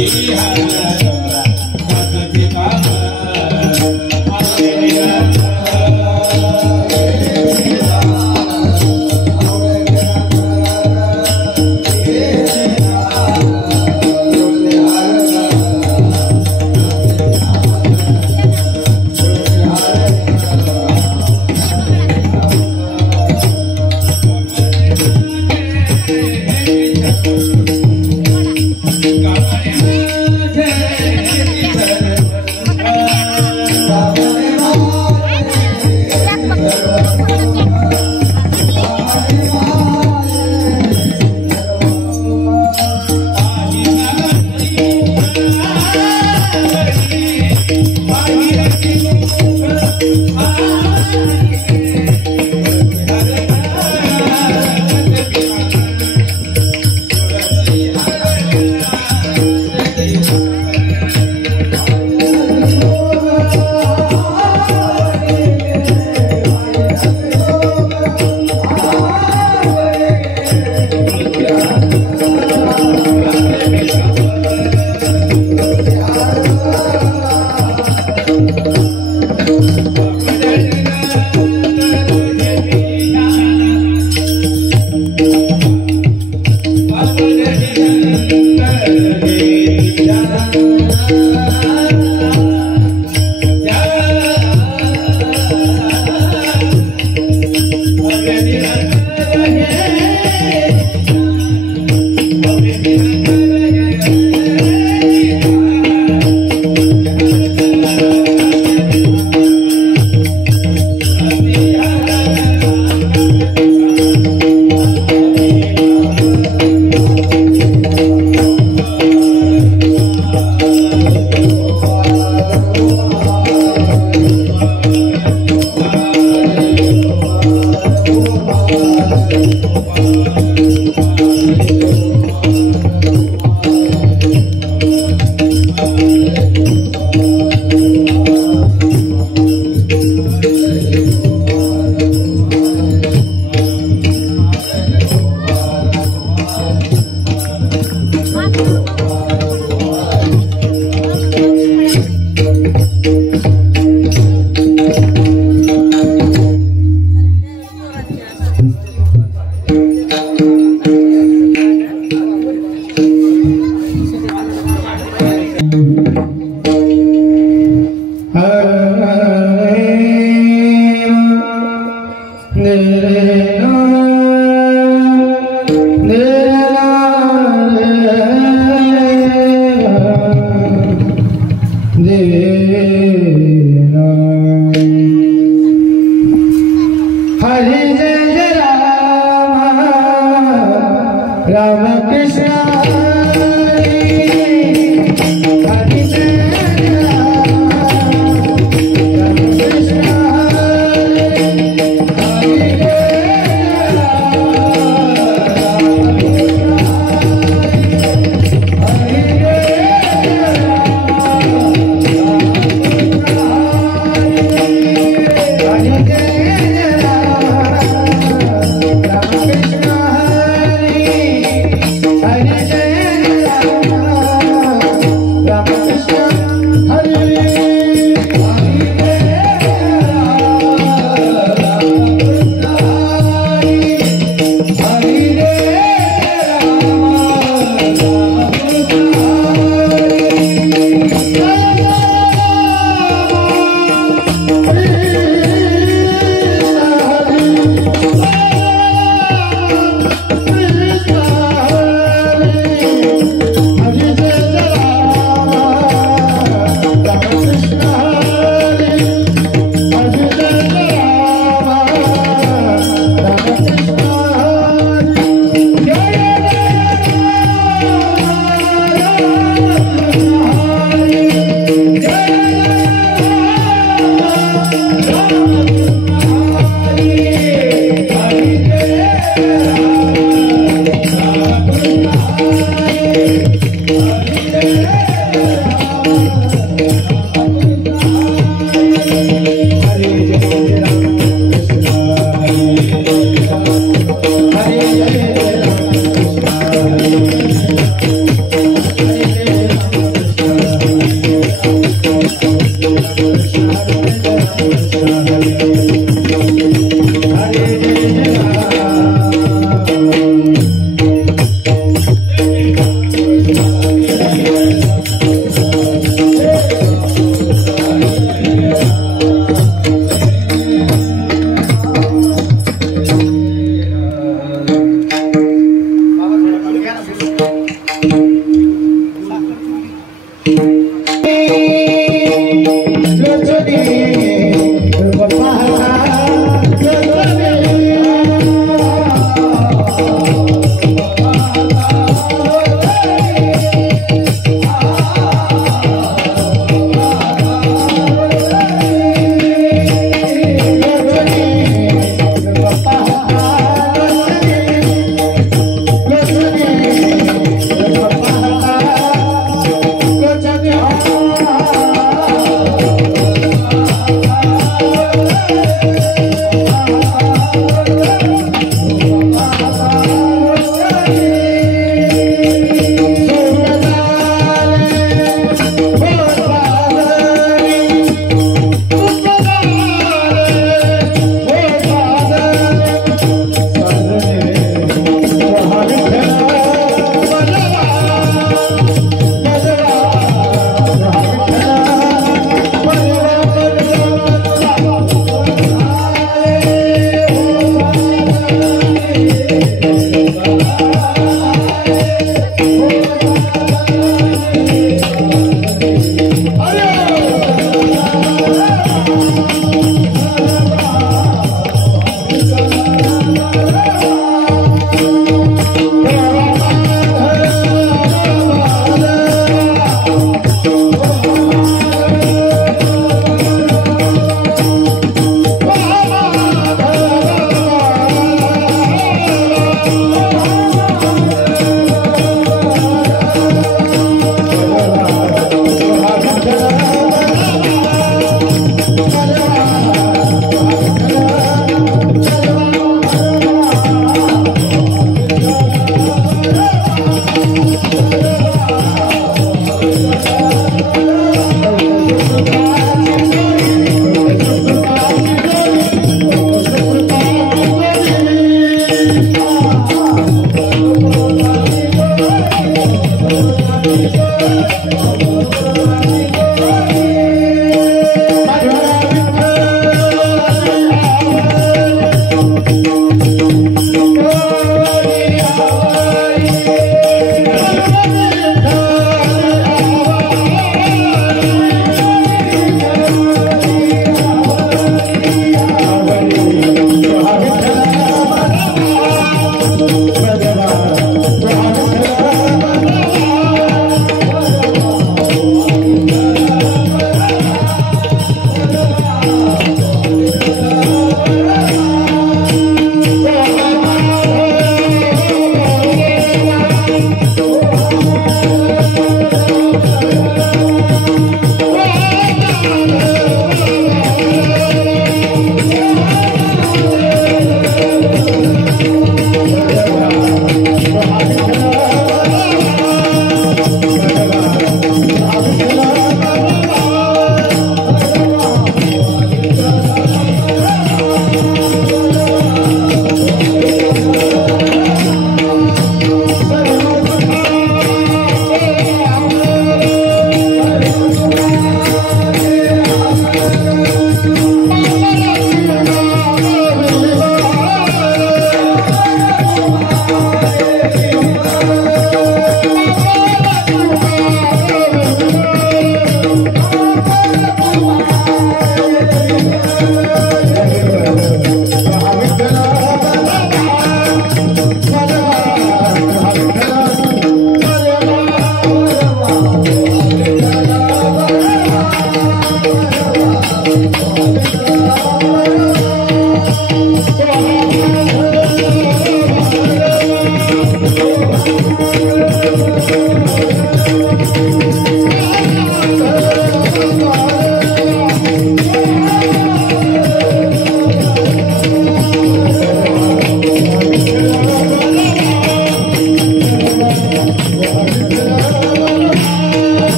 Thank you.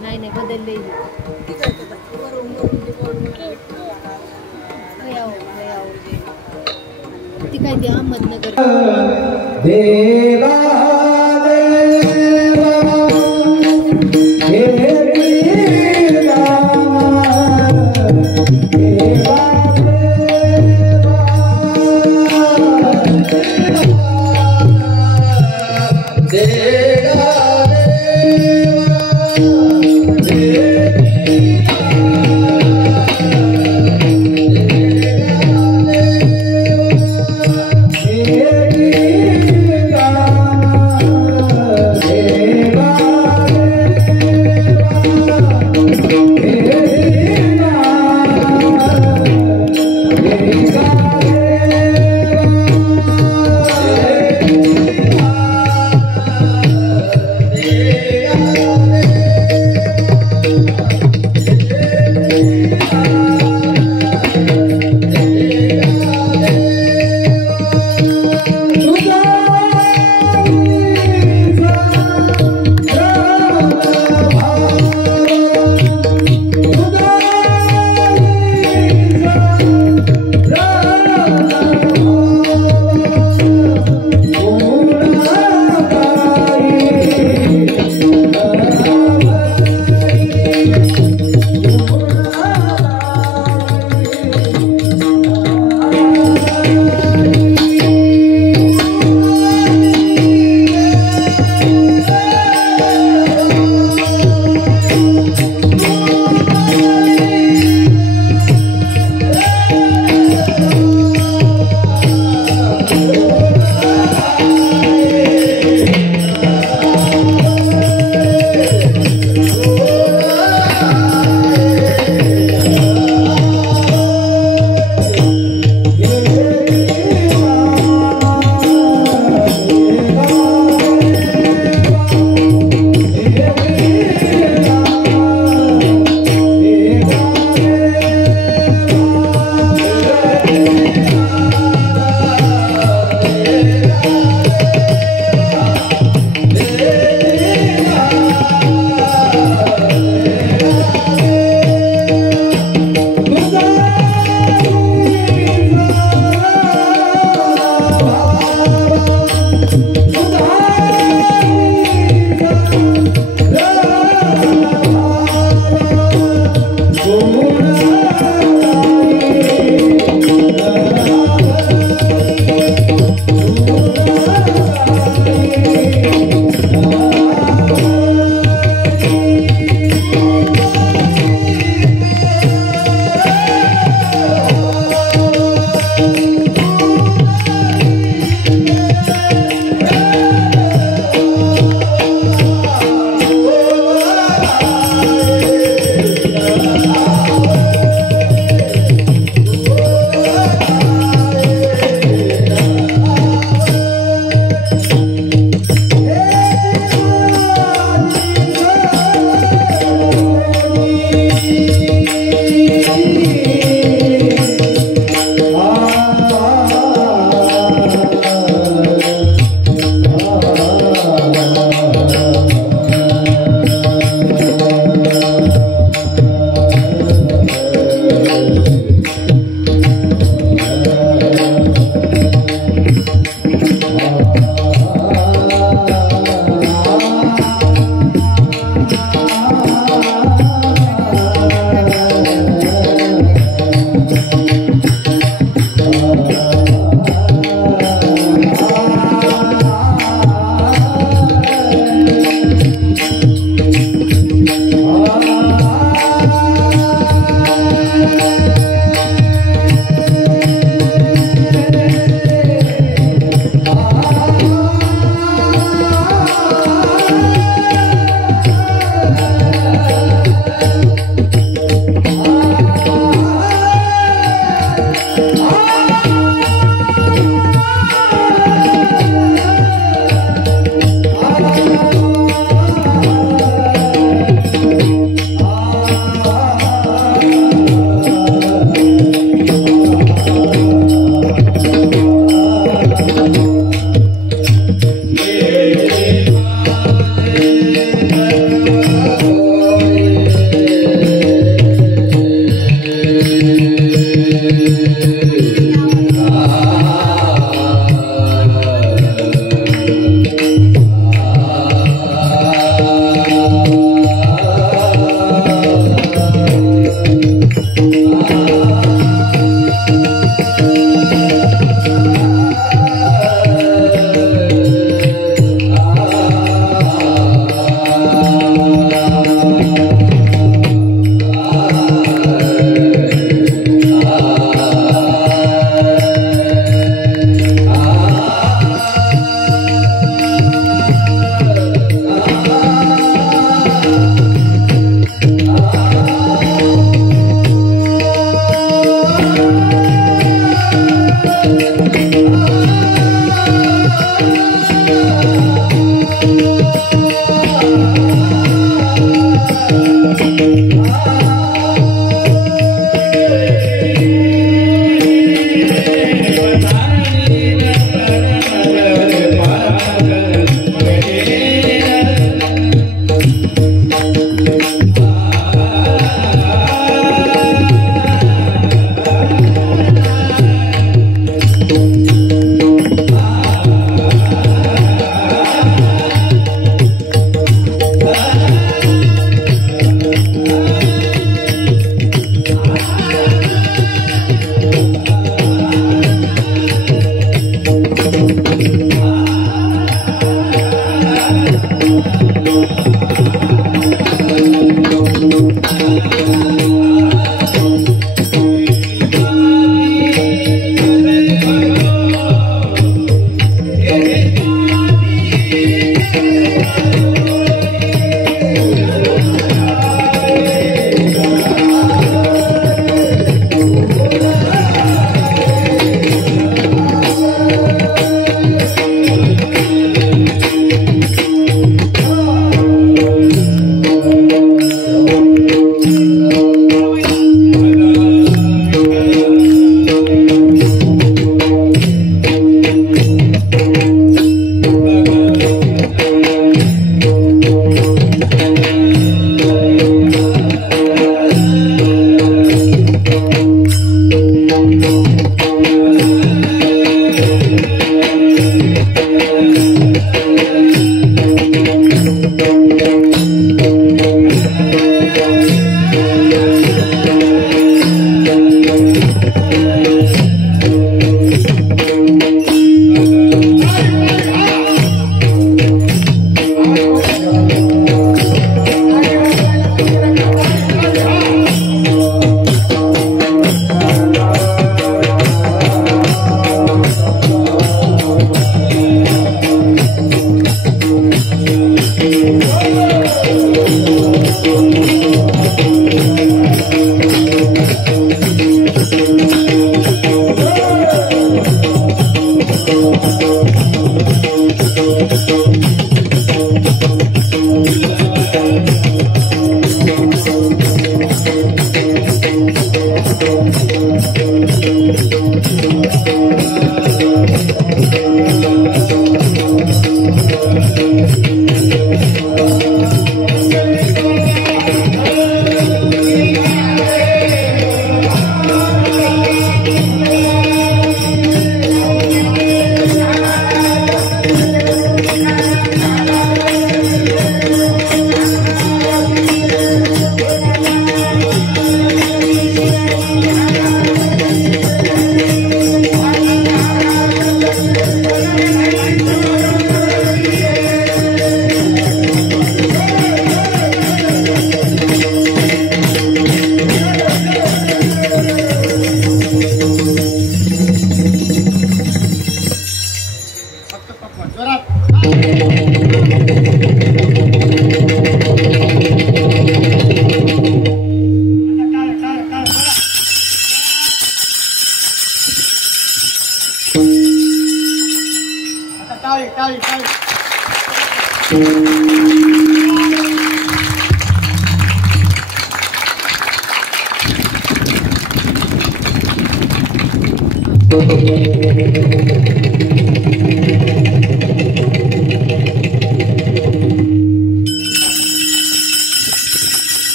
नाही नाही बदलले ती काय ती अहमदनगर देवा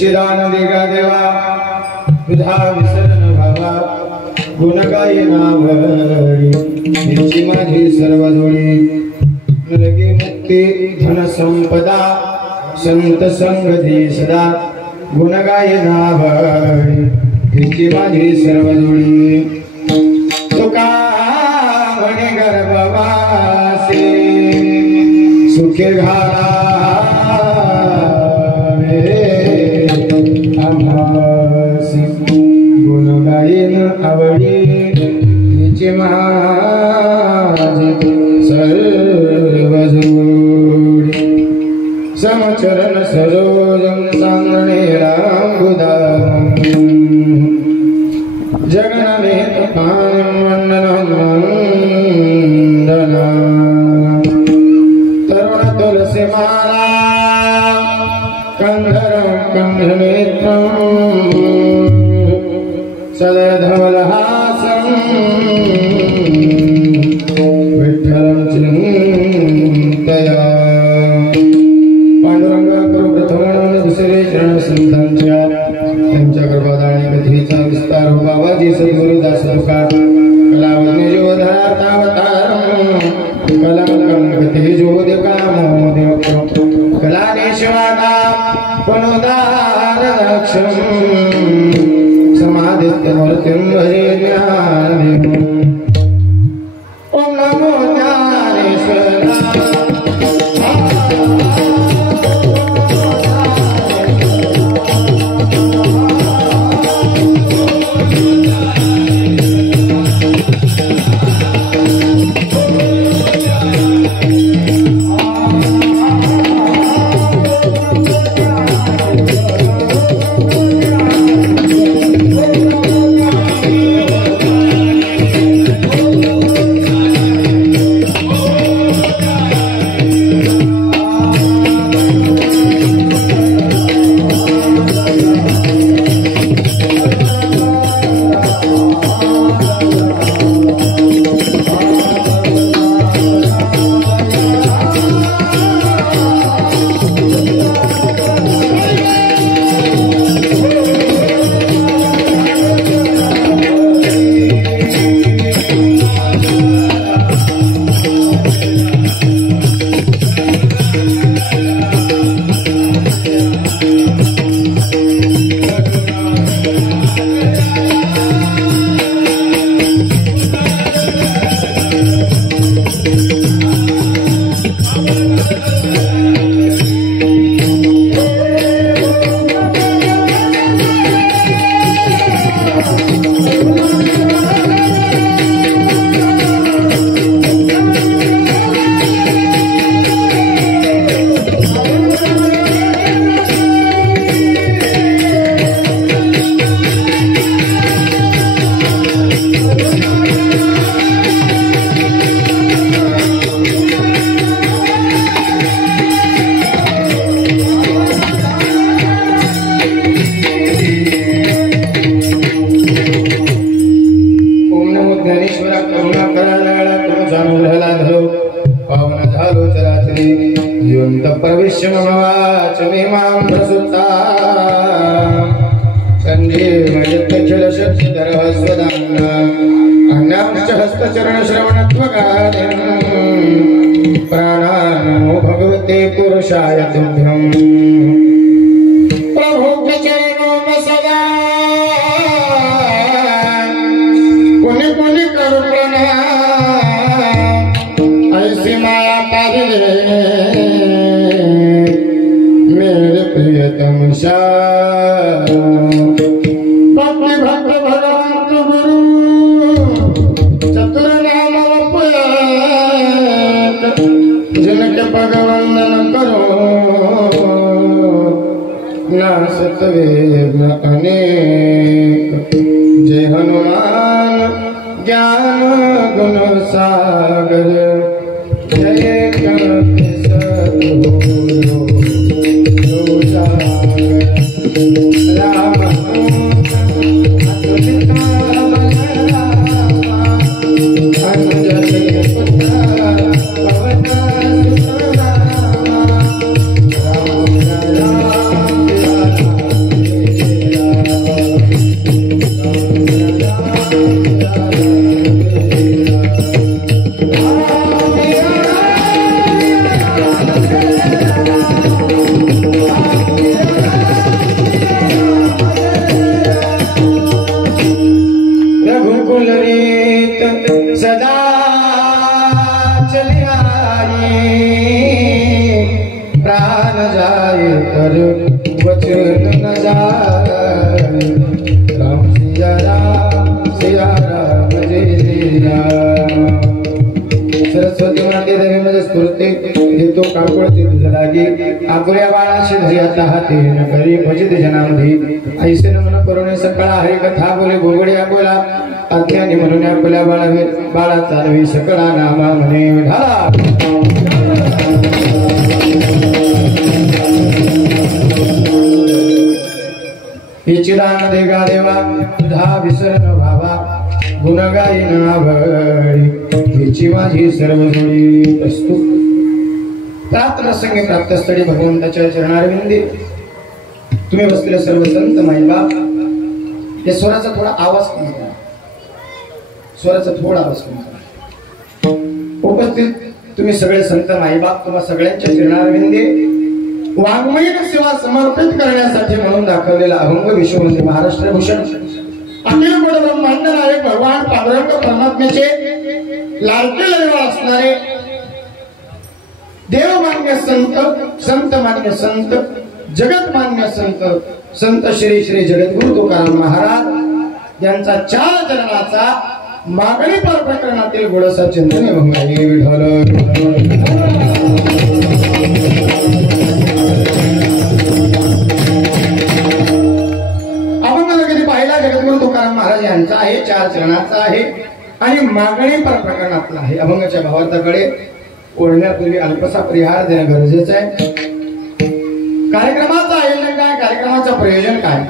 चिदानंदिका देवा तुझा विसरण भावा गुण गायनावरी निची माझी सर्व जोडी लगे मुक्ती धन संपदा संत संगती सदा गुण गायनावरी निची माझी सर्व जोडी तुका म्हणे गर्भवासी सुखे घाला गुण गायन आवडी तिचे माझे सर्व जोडी समचरण सरोजम सांगणे रांगुदाम जगनमेत पाणिं वंदनं वंदना तरुण तुलसी माला कंधरं कंधनेत्रं सदधवलहासं विठ्ठलं चिंतया पांडुरंग प्रथम दुसरे चरण संतांच्या त्यांच्या गर्भाधारणी कथेचा विस्तार हो बाबाजी सद्गुरुदास तुकार कलावज्ञ जोधरातावतारं कलंकं कथे जोदिकामो देवक्रम कलानेशवादा पणोदार लक्ष्यं समादित्य मूर्तिं भजे ज्ञानदेवं ओम नमो ज्ञानेश्वराय प्रविश्य मम वाचमि मां प्रसुप्ता सञ्जीवयत्यखिल शक्तिधरः स्वदाम्ना अन्यांश्च हस्तचरणश्रवणत्वगादिन् प्राणान्नमो भगवते पुरुषाय तुभ्यम् प्रभुभ्य चरणो न सदा पुनि पुनि करो प्रणाम ऐसी माया पावे मेरे प्रियतम श्याम भक्ति भक्त भगवंत गुरु चतुर नाम जिनके भगवंदन करो न सतवेद अनेक जय हनुमान ज्ञान गुण सागर जय कांति सद्गुरु राम सदा चली आई प्राण जाए पर वचन न जाए राम सिया राम जय राम सरस्वती माते देवी मध्ये स्फूर्ती देतो काकुळती तुझ लागी आकुऱ्या बाळाशी धरी आता हाती न करी भजित जनामधी ऐसे नमन करुणे सकळा हरी कथा बोले गोगड्या बोला अज्ञानी म्हणून आपल्या बाळा चालवी सकळा नामा म्हणे विठाला चिदान देगा देवा तुझा विसरण भावा गुणगाई नावळी हिची माझी सर्व जोडी प्रस्तुत प्राप्त प्रसंगी प्राप्त स्थळी भगवंताच्या चरणारविंदी तुम्ही बसलेले सर्व संत माईबाप या स्वराचा थोडा आवाज कमी करा स्वराचा थोडा आवाज कमी करा उपस्थित तुम्ही सगळे संत माईबाप तुम्हा सगळ्यांच्या चरणारविंदी वाङ्मयीन सेवा समर्पित करण्यासाठी म्हणून दाखवलेला अभंग विश्ववंदे महाराष्ट्र भूषण अखिल गुण ब्रह्मांड नायक भगवान पांडुरंग परमात्म्याचे लाडके लढवा असणारे देवमान्य संत संत मान्य संत जगत मान्य संत संत श्री श्री जगद्गुरु तुकाराम महाराज यांचा 4 चरणाचा मागणी पर प्रकरणातील गोडसा चिंतने भंगाई विठ्ठल जगद्गुरु तुकाराम महाराज यांचा आहे 4 चरणाचा आहे आणि मागणी पर प्रकरणातला आहे अभंगाच्या भावार्थाकडे ओढण्यापूर्वी अल्पसा परिहार देणं गरजेचं आहे कार्यक्रमाचं आयोजन काय कार्यक्रमाचं प्रयोजन काय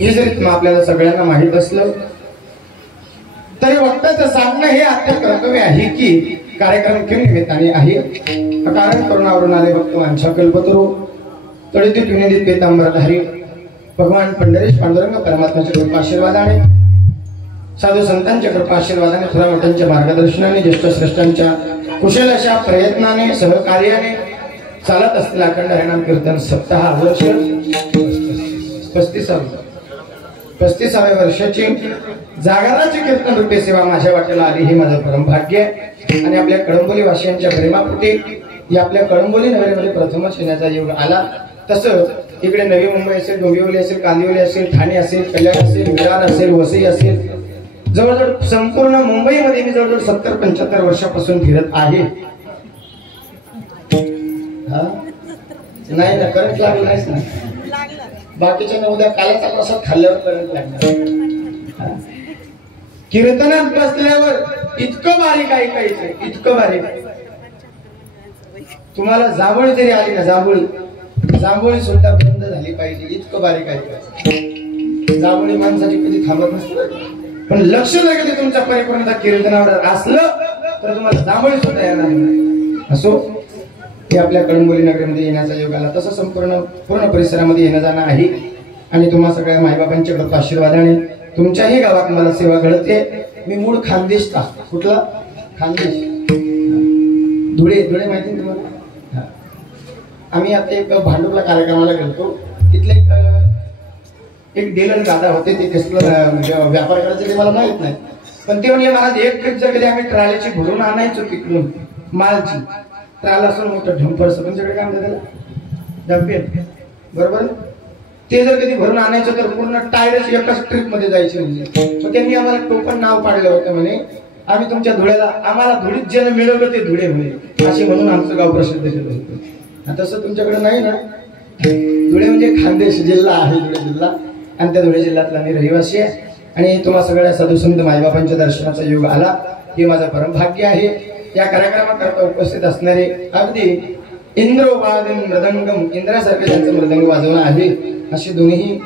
हे जरी आपल्याला सगळ्यांना माहित असलं तरी वक्त्याचं सांगणं हे अत्यंत कर्तव्य आहे की कार्यक्रम किम निमित्ताने आहे कारण करुणावरून आले भक्त वांछा कल्पतरू तळीतीत विनिदित पीतांबरधारी भगवान पंढरीश पांडुरंग परमात्म्याच्या कृपा आशीर्वादाने साधू संतांच्या कृपा आशीर्वादाने थोरा मोठ्यांच्या मार्गदर्शनाने ज्येष्ठ श्रेष्ठांच्या कुशल अशा प्रयत्नाने सहकार्याने चालत असलेला अखंड हरिनाम कीर्तन सप्ताह वर्ष 35व्या वर्षाची जागराची कीर्तन रूपे सेवा माझ्या वाटेला आली हे माझं परम भाग्य आणि आपल्या कळंबोली वासियांच्या प्रेमापोटी या आपल्या कळंबोली नगरीमध्ये प्रथमच येण्याचा योग आला तसं इकडे नवी मुंबई असेल डोंबिवली असेल कांदिवली असेल ठाणे असेल कल्याण असेल विरार असेल वसई असेल जवळजवळ संपूर्ण मुंबईमध्ये मी जवळजवळ 70-75 वर्षापासून फिरत आहे नाही ना करंट लागलं नाहीच ना बाकीच्या उद्या कालाचा प्रसाद खाल्ल्यावर करंट लागणार कीर्तनात बसल्यावर इतकं बारीक ऐकायचं इतकं बारीक तुम्हाला जांभूळ जरी आली ना जांभूळी सुद्धा बंद झाली पाहिजे इतकं बारीक ऐकायचं जांभूळी माणसाची कधी थांबत नसते पण लक्ष जर कधी तुमच्या परिपूर्णता कीर्तनावर असलं तर तुम्हाला जांभूळी सुद्धा येणार नाही असो हे आपल्या कळंबोली नगरीमध्ये येण्याचा योग आला. तसं पूर्ण परिसरामध्ये येणं जाणं आहे आणि तुम्हा सगळ्या मायबाबांच्या कृपा आशीर्वादाने तुमच्याही गावात मला सेवा घडते. मी मूळ खानदेशचा. कुठला? खानदेश, धुळे. धुळे माहिती तुम्हाला? आम्ही आता एक भांडुपला कार्यक्रमाला गेलतो. तिथले एक डीलर दादा होते. ते कसलं व्यापार करायचे ते मला माहित नाही, पण ते म्हणले महाराज एक ट्रिप जर कधी आम्ही ट्रायलाची भरून आणायचो तिकडून मालची, ट्रायल असं मोठं ढंपर तुमच्याकडे काय म्हणतात त्याला, डंपेल, बरोबर, ते जर कधी भरून आणायचं तर पूर्ण टायरच एकाच ट्रिप मध्ये जायचे. म्हणजे मग त्यांनी आम्हाला टोपण नाव पाडलं होतं म्हणे आम्ही तुमच्या धुळ्याला, आम्हाला धुळीत ज्यानं मिळवलं ते धुळे म्हणे, असे म्हणून आमचं गाव प्रसिद्ध केलं होतं. तसं तुमच्याकडे नाही ना. धुळे म्हणजे खानदेश जिल्हा आहे, धुळे जिल्हा, आणि त्या धुळे जिल्ह्यातला मी रहिवासी आहे. आणि तुम्हा सगळ्या साधुसंत मायबापांच्या दर्शनाचा योग आला हे माझं परम भाग्य आहे. या कार्यक्रमाकरता उपस्थित असणारे अगदी इंद्रोवादन मृदंगम, इंद्रासारखे त्यांचं मृदंग वाजवणं आहे असे दोन्ही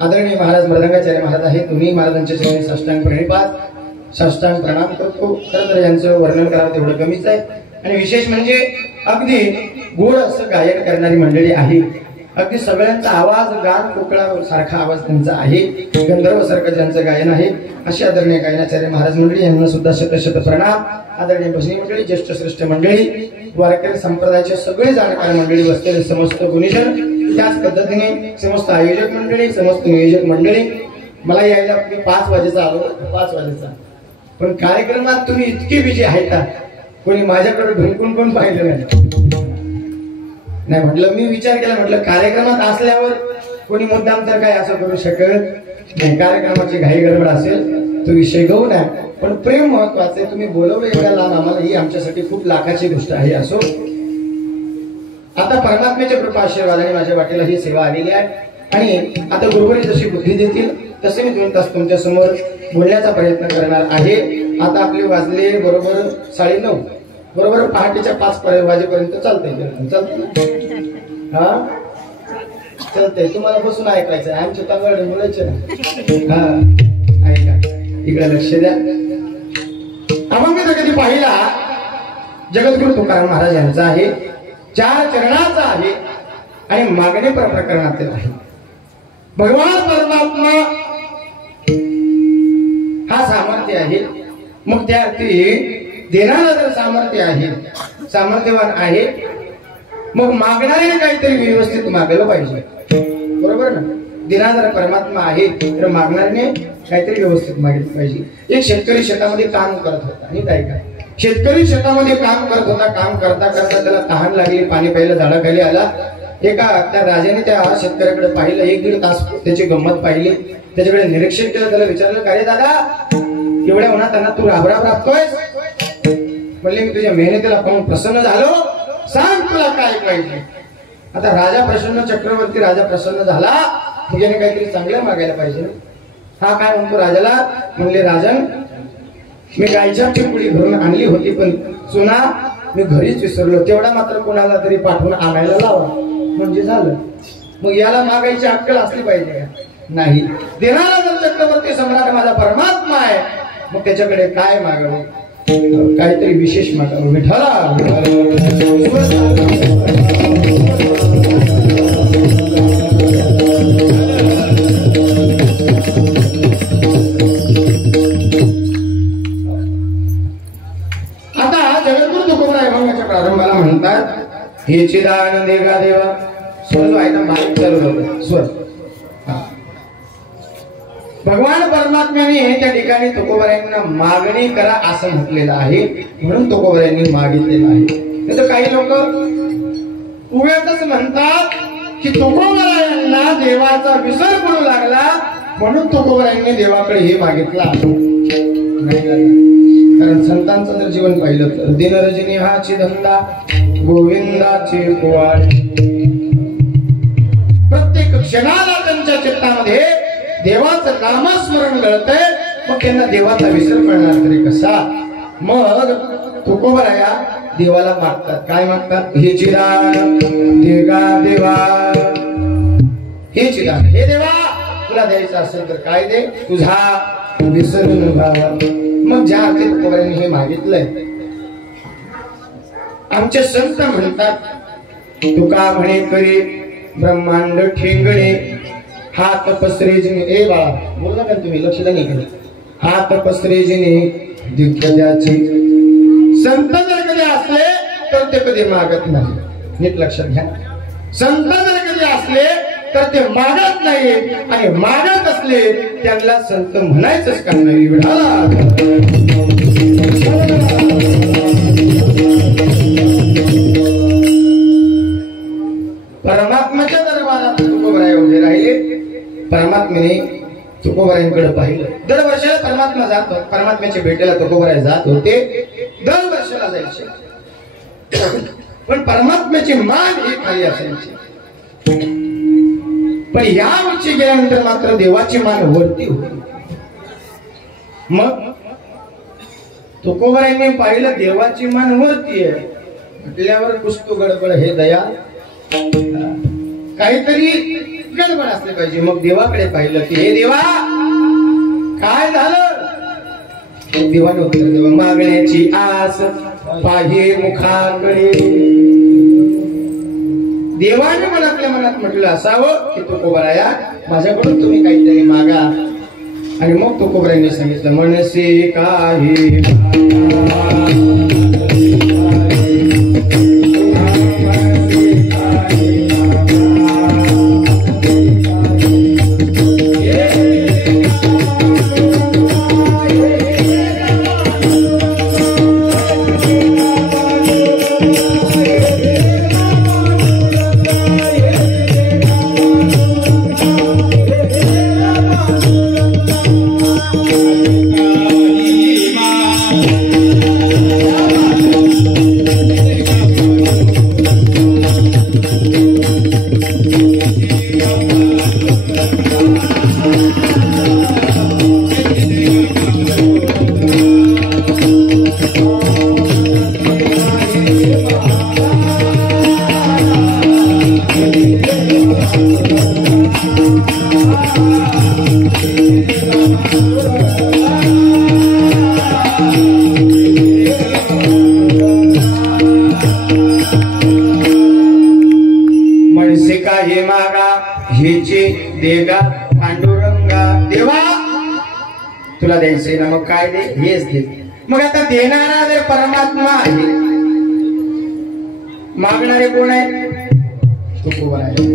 आदरणीय महाराज मृदंगाचार्य महाराज आहेत. दोन्ही महाराजांच्या चरणी साष्टांग प्रणिपात, साष्टांग प्रणाम करतो. खरं तर यांचं वर्णन करावं तेवढं कमीच आहे. आणि विशेष म्हणजे अगदी गोड असं गायन करणारी मंडळी आहे. अगदी सगळ्यांचा आवाज गान कोकळा सारखा आवाज त्यांचा आहे. गंधर्व सारखं ज्यांचं गायन आहे अशी आदरणीय गायनाचार्य महाराज मंडळी यांना सुद्धा शत प्रणाम. आदरणीय भजनी मंडळी, ज्येष्ठ श्रेष्ठ मंडळी, वारकरी संप्रदायाचे सगळे जाणकार मंडळी, बसलेले समस्त गुणीजन, त्याच पद्धतीने समस्त आयोजक मंडळी, समस्त नियोजक मंडळी. मला यायला 5 वाजेचा आलो, 5 वाजेचा, पण कार्यक्रमात तुम्ही इतके बिजी आहेत का कोणी माझ्याकडे ढुंकून पण पाहिलं नाही. म्हटलं मी विचार केला, म्हटलं कार्यक्रमात असल्यावर कोणी मुद्दाम तर काय असं करू शकत नाही. कार्यक्रमाची घाई गडबड असेल तो विषय घेऊ नये, पण प्रेम महत्वाचं आहे. तुम्ही बोलवलं एवढ्या लांब आम्हाला, ही आमच्यासाठी खूप लाखाची गोष्ट आहे. असो, आता परमात्म्याच्या कृपा आशीर्वादाने माझ्या वाटेला ही सेवा आलेली आहे. आणि आता गुरुवारी जशी बुद्धी देतील तसे मी 2 तास तुमच्या समोर बोलण्याचा प्रयत्न करणार आहे. आता आपले वाजले बरोबर 9:30, बरोबर पहाटेच्या 5 वाजेपर्यंत चालतंय. हा चालतंय, तुम्हाला बसून ऐकायचं, आमच्या तंगडे बोलायचे ना. हा ऐका, इकडे लक्ष द्या. अभंग जर कधी पाहिला जगद्गुरु तुकाराम महाराज यांचा आहे, 4 चरणाचा आहे आणि मागणे पर प्रकरणातील आहे. भगवान परमात्मा हा सामर्थ्य आहे. मग त्या अर्थी देणारा जर सामर्थ्य आहे, सामर्थ्यवान आहे, मग मागणारे काहीतरी व्यवस्थित मागलं पाहिजे, बरोबर ना. देणारा जर परमात्मा आहे तर मागणाऱ्याने काहीतरी व्यवस्थित मागितलं पाहिजे. एक शेतकरी शेतामध्ये काम करत होता, आणि काय शेतकरी शेतामध्ये काम करत होता. काम करता करता त्याला तहान लागली, पाणी प्यायला झाडाखाली आला. एका त्या राजाने त्या शेतकऱ्याकडे पाहिलं, 1-1.5 तास त्याची गंमत पाहिली, त्याच्याकडे निरीक्षण केलं. त्याला विचारलं, काय रे दादा, एवढ्या उन्हात तू राबराब राबतोयस? म्हणले, मी तुझ्या मेहनतीला पाहून प्रसन्न झालो, सांग तुला काय पाहिजे. आता राजा प्रसन्न, चक्रवर्ती राजा प्रसन्न झाला, तुझ्याने काहीतरी चांगलं मागायला पाहिजे. हा काय म्हणतो राजाला, म्हणले, राजन, मी गायच्या चिपडी भरून आणली होती, पण चुना मी घरीच विसरलो, तेवढा मात्र कोणाला तरी पाठवून आणायला लावा, म्हणजे झालं. मग याला मागायची अक्कल असली पाहिजे का? नाही. देणारा जर चक्रवर्ती सम्राट माझा परमात्मा आहे, मग त्याच्याकडे काय मागावे? काहीतरी विशेष मागावं. विठ्ठला प्रारंभाला म्हणतात, हे चिदान देगा देवा. स्वर जो आहे ना बारीक चालू होतो स्वर. भगवान परमात्म्याने त्या ठिकाणी तुकोबरायांना मागणी करा असं म्हटलेलं आहे, म्हणून तुकोबरायांनी मागितलेलं आहे. नाही तर काही लोक उगाच म्हणतात की तुकोबरायांना देवाचा विसर पडू लागला म्हणून तुकोबरायांनी देवाकडे हे मागितलं. कारण संतांचं जर जीवन पाहिलं तर दिनरजनी हाची धंदा गोविंदाचे पोवाड. प्रत्येक क्षणाला त्यांच्या चित्तामध्ये देवाचं नामस्मरण घडतंय, मग त्यांना देवाचा विसर पडणार तरी कसा. मग तुकोबराया देवाला मागतात. काय मागतात? हे चिदान देगा देवा, हे चिदान, हे देवा, तुला द्यायचं असेल तर काय दे, तुझा विसरून व्हावा. मग ज्या अर्थी तुकोबरायांनी हे मागितलंय, आमचे संत म्हणतात तुका म्हणे करी ब्रह्मांड ठेंगणे हात पसरेजने ए बाळा बोलला का तुम्ही लक्ष द्या नाही हात पसरेजने दिग्गजाची संत जर कधी असले तर ते कधी मागत नाही नीट लक्षात घ्या संत जर कधी असले तर ते मागत नाही आणि मागत असले त्यांना संत म्हणायचंच का नाही परमात्म्याच्या दरबारात तुकोबराय उभे राहिले परमात्म्याने तुकोबरायांकडे पाहिलं दरवर्षाला परमात्मा जात परमात्म्याच्या भेटीला तुकोबराय जात होते दरवर्षाला जायचे पण परमात्म्याची मान ही खाली असायची पण या वर्षी गेल्यानंतर मात्र देवाची मान वरती होती मग तुकोबरायांनी पाहिलं देवाची मान वरती आहे म्हटल्यावर कुस्तू गडबड हे दया काहीतरी गडबड असले पाहिजे मग देवाकडे पाहिलं की हे देवा काय झालं देवाने उत्तर दिलं मागण्याची आस पाहे मुखाकडे देवाने मनातल्या मनात म्हटलं असावं की तुकोबराया माझ्याकडून तुम्ही काहीतरी मागा आणि मग तुकोबरायांनी सांगितलं मनसे काही देगा पांडुरंगा देवा तुला द्यायचंय ना मग काय दे हेच दे मग आता देणारा जर परमात्मा आहे मागणारे कोण आहे तुकोबर आहे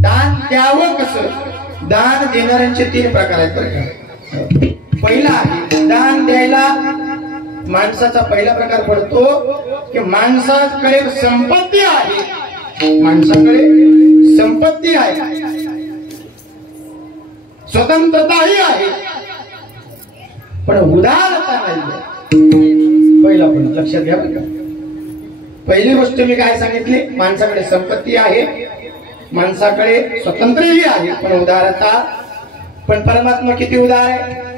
दान द्यावं कसं दान देणाऱ्यांचे 3 प्रकार आहेत बरं पहिला आहे दान द्यायला माणसाचा पहिला प्रकार पडतो की माणसाकडे संपत्ती आहे माणसाकडे संपत्ती आहे स्वतंत्रताही आहे पण उदारता नाही पहिला पण लक्षात घ्या बरं का पहिली गोष्ट मी काय सांगितली माणसाकडे संपत्ती आहे माणसाकडे स्वतंत्रही आहे पण उदारता पण परमात्मा किती उदार आहे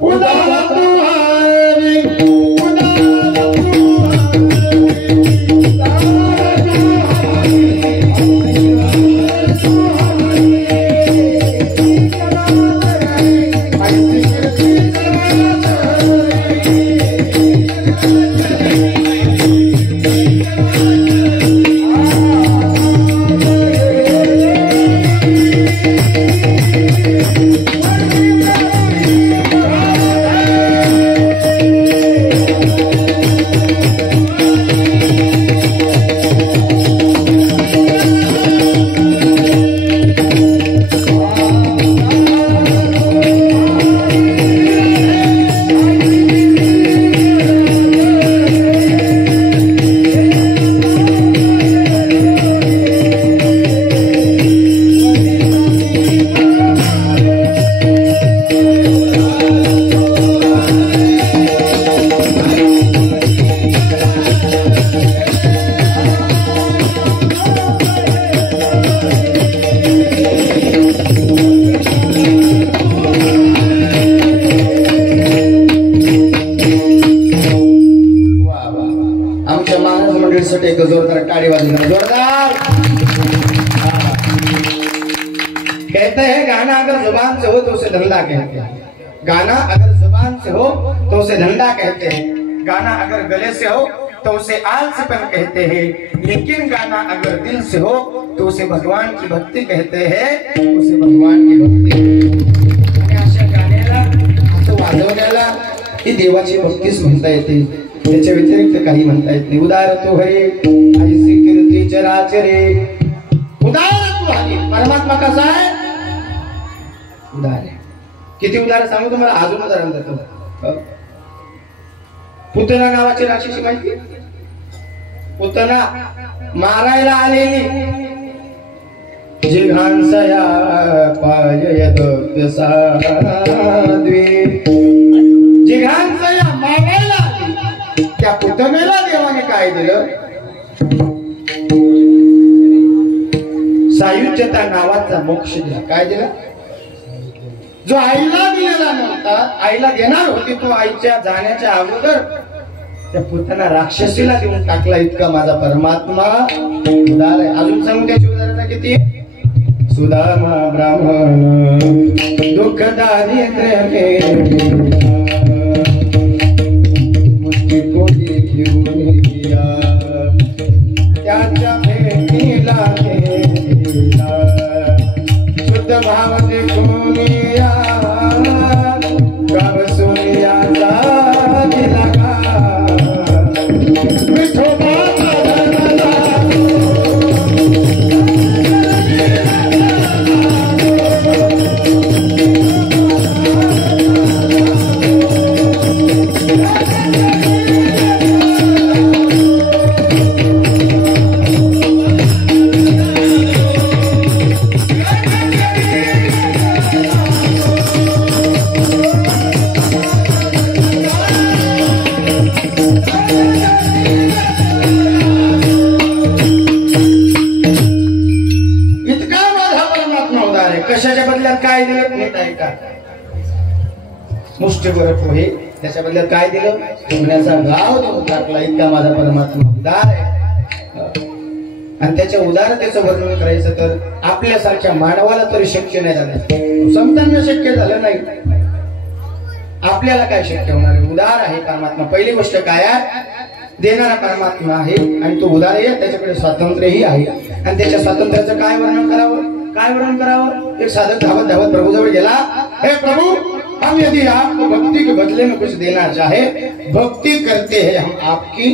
उदार तू हरी एक जोरदार ताड़ी बजाना जोरदार कहते हैं गाना अगर जुबान से हो तो उसे धंधा कहते हैं गाना अगर जुबान से हो तो उसे धंधा कहते हैं गाना अगर गले से हो तो उसे आलसीपन कहते हैं, लेकिन गाना अगर दिल से हो तो उसे भगवान की भक्ति कहते हैं, उसे भगवान की भक्ती। आणि अशा गाण्याला असं वाजवण्याला ही देवाची भक्तीच म्हणता येते, त्याच्या व्यतिरिक्त काही म्हणता येत नाही। उदार तो हरे ऐसी कीर्ती चराचरे, उदार तो हरे, परमात्मा कसा आहे? उदार आहे। किती उदाहरण सांगू तुम्हाला, अजून उदाहरण देतो। पुतना नावाची राक्षसी माहिती? पुतना मारायला आलेली, जिघांसया पायदप्य साध्वी, जिघांसया मारायला आली त्या पुतनेला देवाने काय दिलं? सायुज्यता नावाचा मोक्ष दिला। काय दिला? जो आईला दिलेला नव्हता, आईला देणार होती, तो आईच्या जाण्याच्या अगोदर त्या पुतना राक्षसीला देऊन टाकला। इतका माझा परमात्मा उदार आहे। अजून सांगू त्याची उदाहरण किती? सुदामा ब्राह्मण दुःख दारिद्र्य मुझको घेऊन या, त्याच्या भेटीला गेला, शुद्ध भाव देखून या, गाव सोनियाचा दिला का, विठोबाचा धरला कशाच्या बदल्यात काय दिलं? नीट ऐका। मुष्टीभर पोहे, त्याच्या बदल्यात काय दिलं? सोन्याचा गाव देऊन टाकला। इतका माझा परमात्मा उदार आहे। आणि त्याच्या उदारतेचं वर्णन करायचं तर आपल्यासारख्या मानवाला तरी शक्य नाही झालं, संतांना शक्य झालं नाही, आपल्याला काय शक्य होणार आहे? उदार आहे परमात्मा। पहिली गोष्ट काय आहे? देणारा परमात्मा आहे आणि तो उदार आहे, त्याच्याकडे स्वातंत्र्यही आहे। आणि त्याच्या स्वातंत्र्याचं काय वर्णन करावं? काय वर्णन करावं? एक साधक धावत धावत प्रभु जवळ गेला, हे प्रभु, हम यदि आपको भक्ति के बदले में कुछ देना चाहे, भक्ति करते हैं हम आपकी,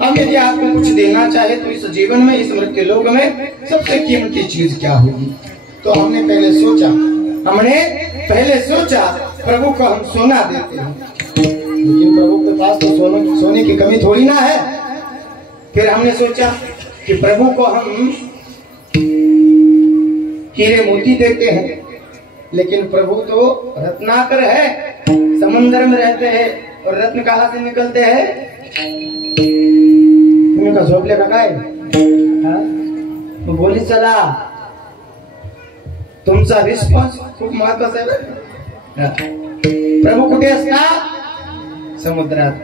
हम यदि आपको कुछ देना चाहे तो इस जीवन में, इस मृत्यु लोक में सबसे कीमती चीज क्या होगी? तो हमने पहले सोचा प्रभु को हम सोना देते हैं, लेकिन प्रभु के पास तो सोने की कमी थोड़ी ना है। फिर हमने सोचा कि प्रभु को हम हीरे मोती देते हैं, लेकिन प्रभु तो रत्नाकर है, समंदर में रहते हैं और रत्न कहाँ से निकलते हैं? तुम्हें का झोपले का काय? तो बोली चला, तुमचा रिस्पॉन्स खूप महत्वाचा आहे। प्रभु कुठे असतात? समुद्रात,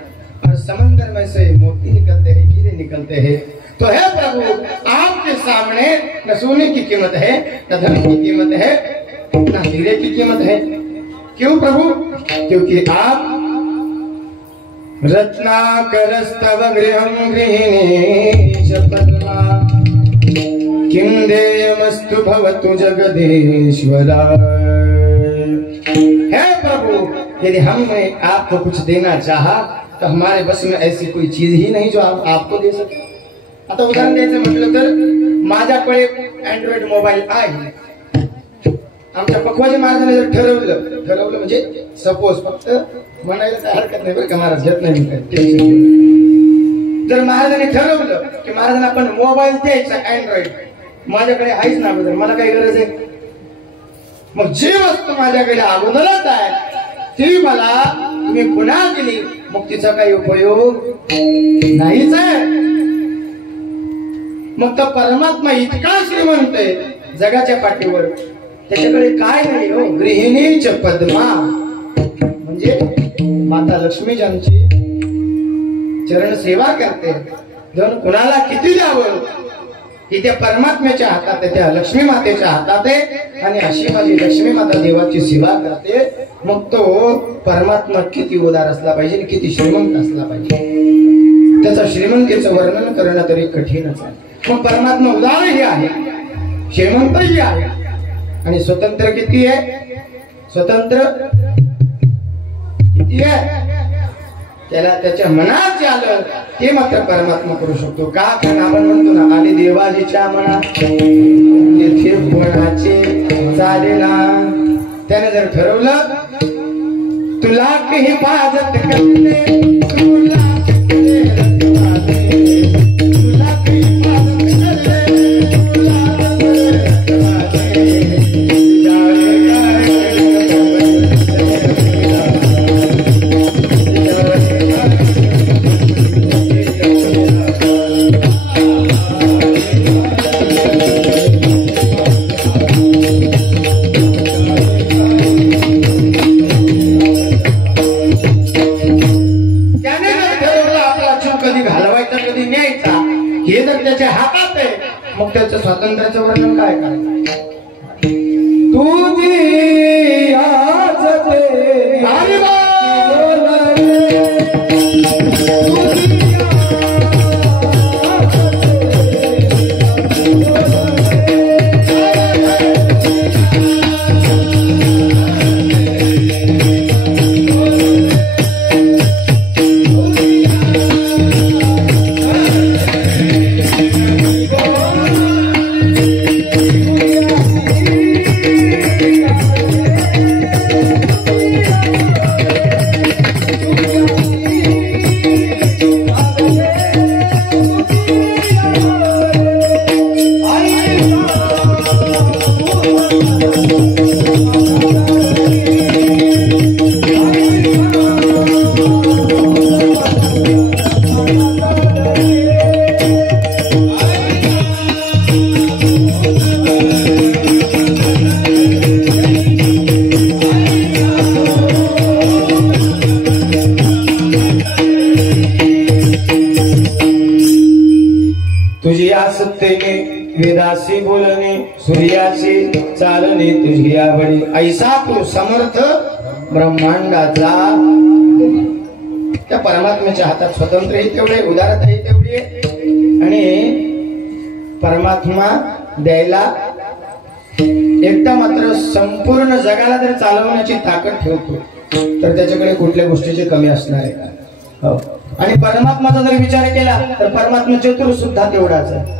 और समंदर में से मोती निकलते हैं, हीरे निकलते हैं। तो है प्रभु, आपके सामने न सोने की कीमत है, न धन की कीमत है, न हीरे की कीमत है। क्यों प्रभु? क्योंकि आप रत्नाकरस्तव गृहं गृहिणी पद्मा किं देयमस्तु भवतु जगदीश्वरा। है प्रभु, यदि हमने आपको कुछ देना चाहा तो हमारे बस में ऐसी कोई चीज ही नहीं जो आप आपको दे सके। आता उदाहरण द्यायचं म्हटलं तर माझ्याकडे अँड्रॉइड मोबाईल आहे, आमच्या पक्वाजी महाराजांनी जर ठरवलं म्हणजे सपोज, फक्त म्हणायला काय हरकत नाही बरं का महाराज, घेत नाही काय टेन्शन। जर महाराजांनी ठरवलं की महाराजांना आपण मोबाईल द्यायचा अँड्रॉइड, माझ्याकडे आहेच ना अगोदर, मला काही गरज आहे? मग जी वस्तू माझ्याकडे अगोदरच आहे ती मला तुम्ही पुन्हा दिली, मग तिचा काही उपयोग नाहीच आहे। मग तो परमात्मा इतका श्रीमंत आहे जगाच्या पाठीवर, त्याच्याकडे काय नाही हो? गृहिणीच पद्मा, म्हणजे माता लक्ष्मी ज्यांची चरण सेवा करते, धन कुणाला किती द्यावं ही त्या परमात्म्याच्या हातात आहे, त्या लक्ष्मी मातेच्या हातात आहे। आणि अशी माझी लक्ष्मी माता देवाची सेवा करते, मग तो परमात्मा किती उदार असला पाहिजे, किती श्रीमंत असला पाहिजे। त्याचा श्रीमंतीचं वर्णन करणं तरी कठीणच आहे. मग परमात्मा उदारही आहे, श्रीमंतही आहे आणि स्वतंत्र किती आहे? स्वतंत्र किती आहे? त्याला त्याच्या मनात जे आलं ते मात्र परमात्मा करू शकतो. का? कारण आपण म्हणतो ना, आली देवाजीच्या मनात येथे कोणाचे चालेना. त्याने जर ठरवलं तुला की हिफाजत करणे, तुला मग त्याचं स्वातंत्र्याचं वर्णन काय करायचं? तुझी आज तुझी आसक्तीने वेदासी बोलणे, सूर्याची चालणे तुझी आवडी. ऐसा तू समर्थ ब्रह्मांडाचा. त्या परमात्म्याच्या हातात स्वातंत्र्यही तेवढे, उदारताही तेवढी आहे आणि परमात्मा द्यायला एकटा मात्र संपूर्ण जगाला जर चालवण्याची ताकद ठेवतो तर त्याच्याकडे कुठल्या गोष्टीची कमी असणार आहे का? आणि परमात्माचा जर विचार केला तर परमात्मा चतुर सुद्धा तेवढाच आहे.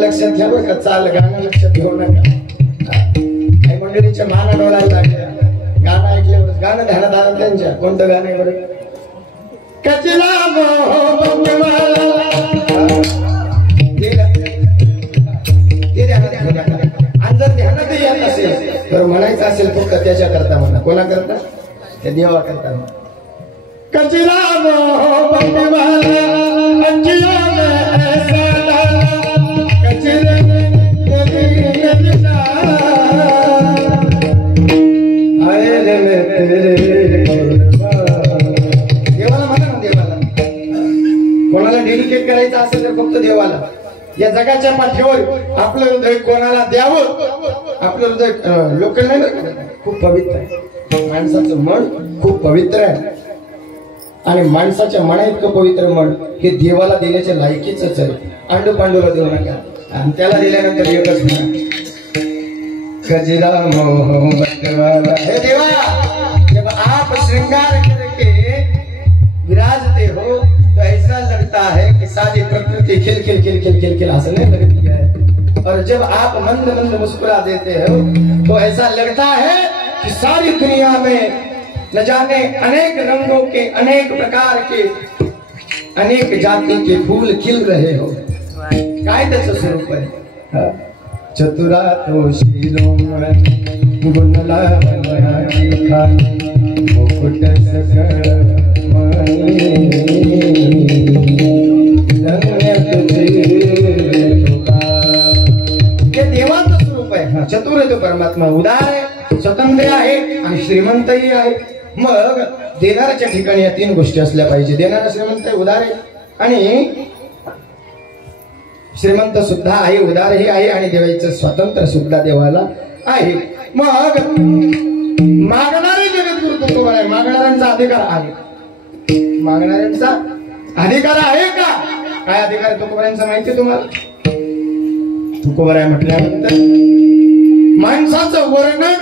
लक्षात घ्या बरं का. चाल गाणं लक्षात घेऊ नका. काही मंडळीच्या माना डोळायला लागल्या गाणं ऐकल्यावर. गाणं ध्यानात आलं त्यांच्या. कोणतं गाणं आहे बरं? कचला आणि जर ध्यानातही येत असेल तर म्हणायचं असेल फक्त त्याच्या करता म्हणा. कोणा करता? त्या देवा करता. कचला देवाला म्हणा ना. देवाला कोणाला डेडिकेट करायचं असेल तर फक्त देवाला. या जगाच्या पाठीवर आपलं हृदय कोणाला द्यावं. आपलं हृदय लोक नाही, खूप पवित्र आहे. माणसाचं मन खूप पवित्र आहे आणि माणसाच्या मना इतकं पवित्र मन हे देवाला देण्याच्या लायकीच आहे. अंडू पांडूला देऊ नका आणि त्याला दिल्यानंतर एकच म्हणा गजरा मोहब्बत वाला. हे देवा, जब आप श्रृंगार करके विराजते हो तो ऐसा लगता है कि सारी प्रकृति खिल खिल खिल खिल खिल खिल हंसने लगती है. और जब आप मंद मंद मुस्कुरा देते हो तो ऐसा लगता है कि सारी दुनिया में न जाने अनेक रंगों के, अनेक प्रकार के, अनेक जाति के फूल खिल रहे हो. काय त्याचं स्वरूप आहे. चतुरा तो शिरोमण गुणला खाली मुकुट सकळ हे देवाचं स्वरूप आहे. चतुर आहे तो परमात्मा, उदार आहे, स्वतंत्र आहे आणि श्रीमंतही आहे. मग देणाऱ्याच्या ठिकाणी या तीन गोष्टी असल्या पाहिजे. देणारा श्रीमंत आहे, उदार आहे आणि श्रीमंत सुद्धा आहे, उदारही आहे आणि देवाचं स्वातंत्र्य सुद्धा देवाला आहे. मग मागणारे जगद्गुरु तुकोबा आहे. मागणाऱ्यांचा अधिकार आहे. मागणाऱ्यांचा अधिकार आहे का? काय अधिकार आहे तुकोबाऱ्यांचा माहिती तुम्हाला? तुकोबा म्हटल्यानंतर माणसाचं वर्णन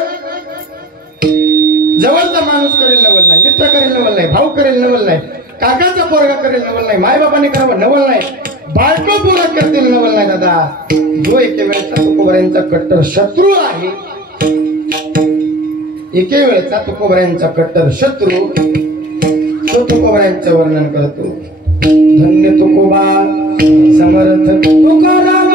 जवळचा माणूस करेल नवल नाही, मित्र करेल नवल नाही, भाऊ करेल नवल नाही, काकाचा पोरगा करेल नवल नाही, मायबापाने करावं नवल नाही, बायको पूरक करतील नवल नाही. दादा, जो एके वेळेचा तुकोबऱ्यांचा कट्टर शत्रू आहे, एके वेळेचा तुकोबऱ्यांचा कट्टर शत्रू, तो तुकोबऱ्यांचं वर्णन करतो. धन्य तुकोबा समर्थ तुकाराम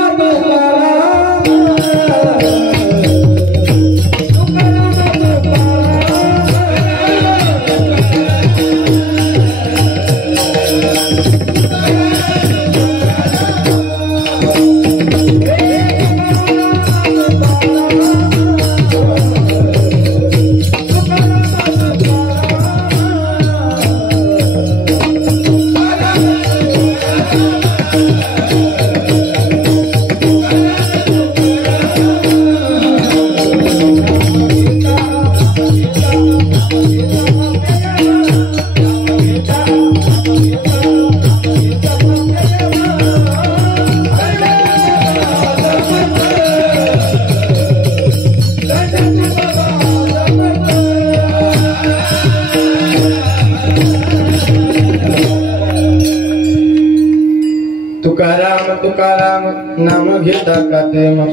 तुकाराम नाम घेता का ते. मग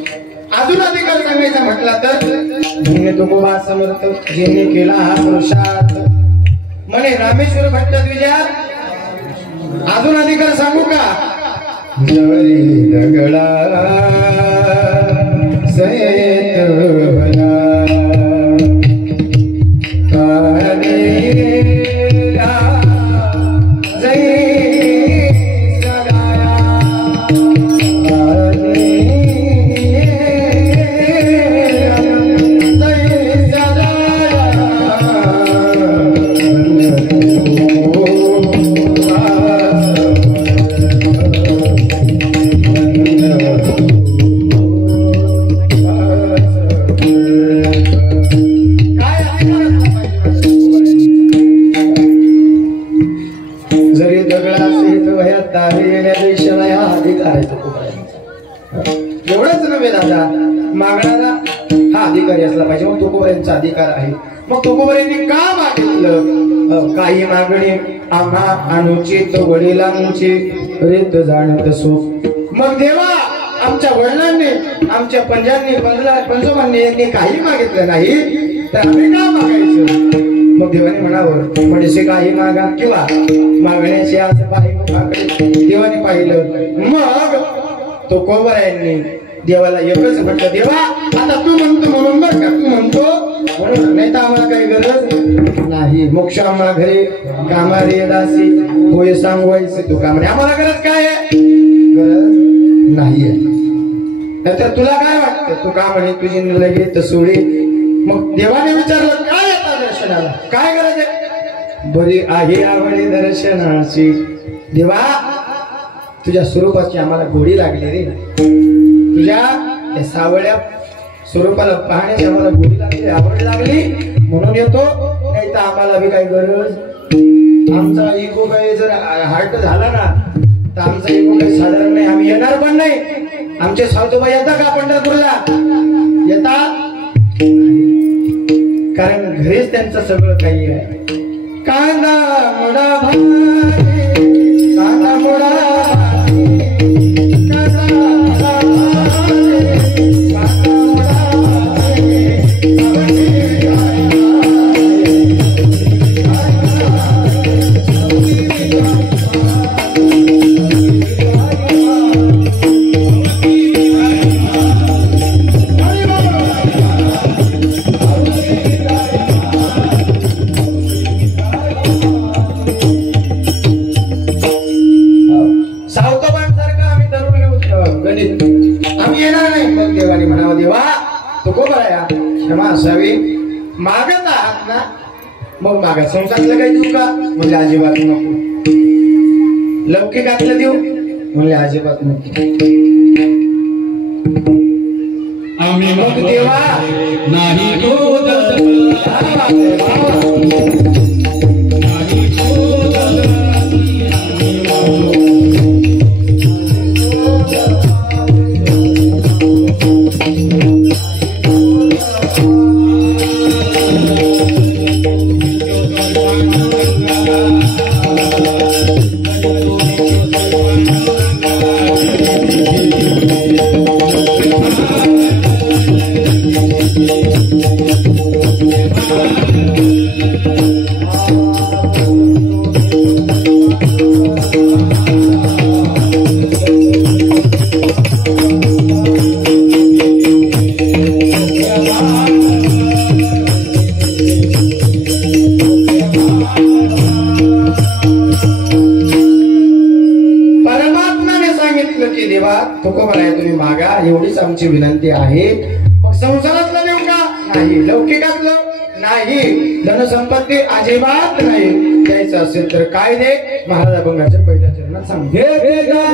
अजून अधिकार सांगायचा म्हटला तर धन्य तुकोबा समर्थ ज्यांनी केला हा पुरुषार्थ म्हणे रामेश्वर भट्ट द्विजात. अजून अधिकार सांगू का? जवरी दगडा सयेत भला एवढंच नव्हे दादा, मागणारा हा अधिकारी असला पाहिजे. मग तुकोबऱ्यांचा अधिकार आहे. मग तुकोबऱ्यांनी का मागितलं? काही मागणी आम्हा अनुचित वडिलांची रीत जाणत सो. मग देवा, आमच्या वडिलांनी, आमच्या पंजांनी, पंजोबांनी यांनी काही मागितलं नाही तर आम्ही का मागायचं? मग देवाने म्हणावं म्हणजे काही मागा किंवा मागण्याची आज पाहिजे. देवाने पाहिलं. मग तुकोबऱ्यांनी देवाला एकच म्हटलं, देवा आता तू म्हणतो म्हणून बरं का, तू म्हणतो म्हणून, नाही तर आम्हाला काही गरज नाही. मोक्षा माघरे कामारे दासी होय सांगवायचे तू का म्हणे. आम्हाला गरज काय आहे? गरज नाहीये. नाहीतर तुला काय वाटतं? तू का म्हणे तुझी लगेच सोडी. मग देवाने विचारलं काय आता दर्शनाला, काय गरज आहे? बरी आहे आवडी दर्शनाची. देवा तुझ्या स्वरूपाची आम्हाला गोडी लागली रे. तुझ्या या सावळ्या स्वरूपाला पाहण्याची आम्हाला गोडी लागली, आवड लागली म्हणून येतो. नाही तर आम्हाला बी काही गरज. आमचा इगो काही जर हार्ट झाला ना तर आमचा इगो काही साधारण नाही. आम्ही येणार पण नाही. आमचे सावतोबा येतात का पंढरपूरला? येतात, कारण घरीच त्यांचं सगळं काही आहे. कांदा मोडा भाजी, कांदा मोडा आम्ही येणार नाही. मग देवाने म्हणावं, देवा तो को बराया क्षमा असावी. मागत आहात ना, मग मागा संसारातलं काही देऊ का? म्हणजे अजिबात नको. लौकिकातलं देऊ? म्हणजे अजिबात नको. आम्ही मग देवा नाही तुम्ही मागा, एवढीच आमची विनंती आहे. मग संसारातलं देऊ का? नाही. लौकिकातलं नाही. धनसंपत्ती अजिबात नाही. द्यायचं असेल तर काय दे? महाराज अभंगाच्या पहिल्या चरणात सांग. नाही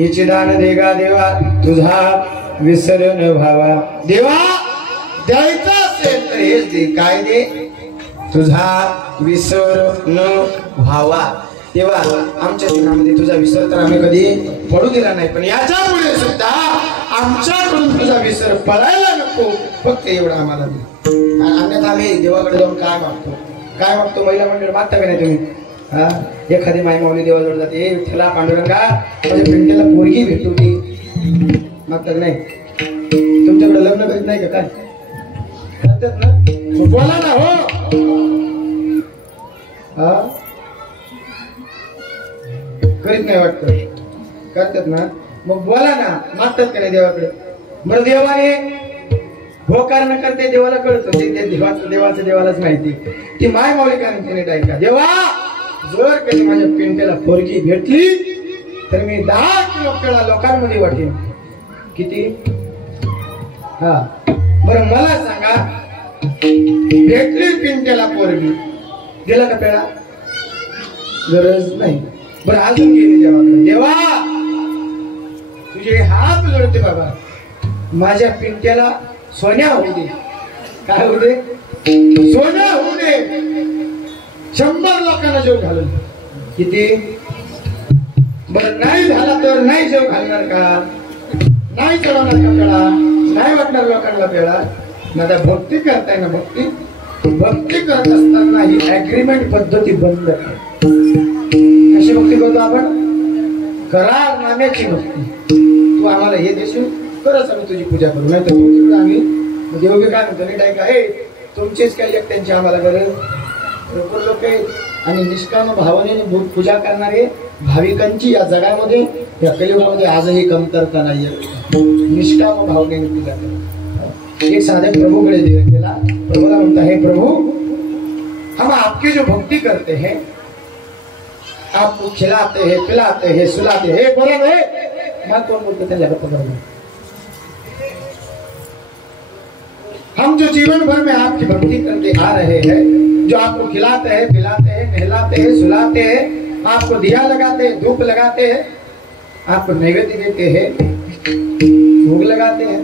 हिचे दान देगा देवा तुझा विसर न व्हावा. देवा द्यायचा असेल तर हेच दे. काय दे? तुझा विसर न व्हावा. तेव्हा आमच्या जीवनामध्ये तुझा विसर तर आम्ही कधी पडू दिला नाही, पण याच्या पुढे सुद्धा आमच्याकडून तुझा विसर पडायला नको, फक्त एवढं आम्हाला दे. अन्यथा आम्ही देवाकडे जाऊन काय मागतो? काय मागतो? महिला मंडळ मागता का नाही तुम्ही? हा, एखादी माई माऊली देवाजवळ जाते, विठ्ठला पांडुरंगा माझ्या पिंट्याला पोरगी भेटू दे, मागतात नाही? तुमच्याकडे लग्न करीत नाही का? काय करतात ना? बोला ना हो. हा, करीत नाही वाटत? करतात ना? मग बोला ना, मागतात का नाही देवाकडे? बरं, देवाने होकार न करते देवाला कळतं, ते देवाचं देवालाच माहिती. ती माय माऊली काय म्हणते ऐका, देवा जर कधी माझ्या पिंट्याला पोरगी भेटली तर मी 10 किलो पेळा लोकांमध्ये वाटेन. किती? हा, बरं मला सांगा, भेटली पिंट्याला पोरगी, दिला का पेळा? गरज नाही. बरं, अजून गेली देवाकडे, देवा तुझे हात जोडते बाबा, माझ्या पिंट्याला सोन्या होऊ दे. काय होऊ दे? सोन्या होऊ दे. 100 लोकांना जेव घालून. किती? बरं, नाही झाला तर नाही जेव घालणार का? नाही चढवणार का पेळा? नाही वाटणार लोकांना पेळा? आता भक्ती करताय ना, भक्ती करत असताना ही ऍग्रीमेंट पद्धती बंद आहे. कशी भक्ती करतो आपण? करारनाम्याची भक्ती. तू आम्हाला हे देशील तरच आम्ही तुझी पूजा करू, नाही तर तुमच्याकडे आम्ही देवगे काय म्हणतो नाही का, हे तुमचेच काही एकट्यांची आम्हाला गरज. लोक आहेत आणि निष्काम भावनेने पूजा करणारे भाविकांची या जगामध्ये, या कलियुगामध्ये आजही कमतरता नाहीये. निष्काम भावनेने पूजा करतात. एक साधक प्रभूकडे गेला, प्रभूला म्हणता, हे प्रभू हम आपकी जो भक्ति करते हैं, आपको खिलाते हैं, पिलाते हैं, सुलाते हैं, बोले मैं कौन बोलते थे जगत पर, हम जो जीवन भर में आपकी भक्ति करते आ रहे हैं, जो आपको खिलाते हैं, पिलाते हैं, नहलाते हैं, सुलाते हैं, आपको दिया लगाते हैं, धूप लगाते हैं, आपको नैवेद्य देते हैं, भोग लगाते हैं,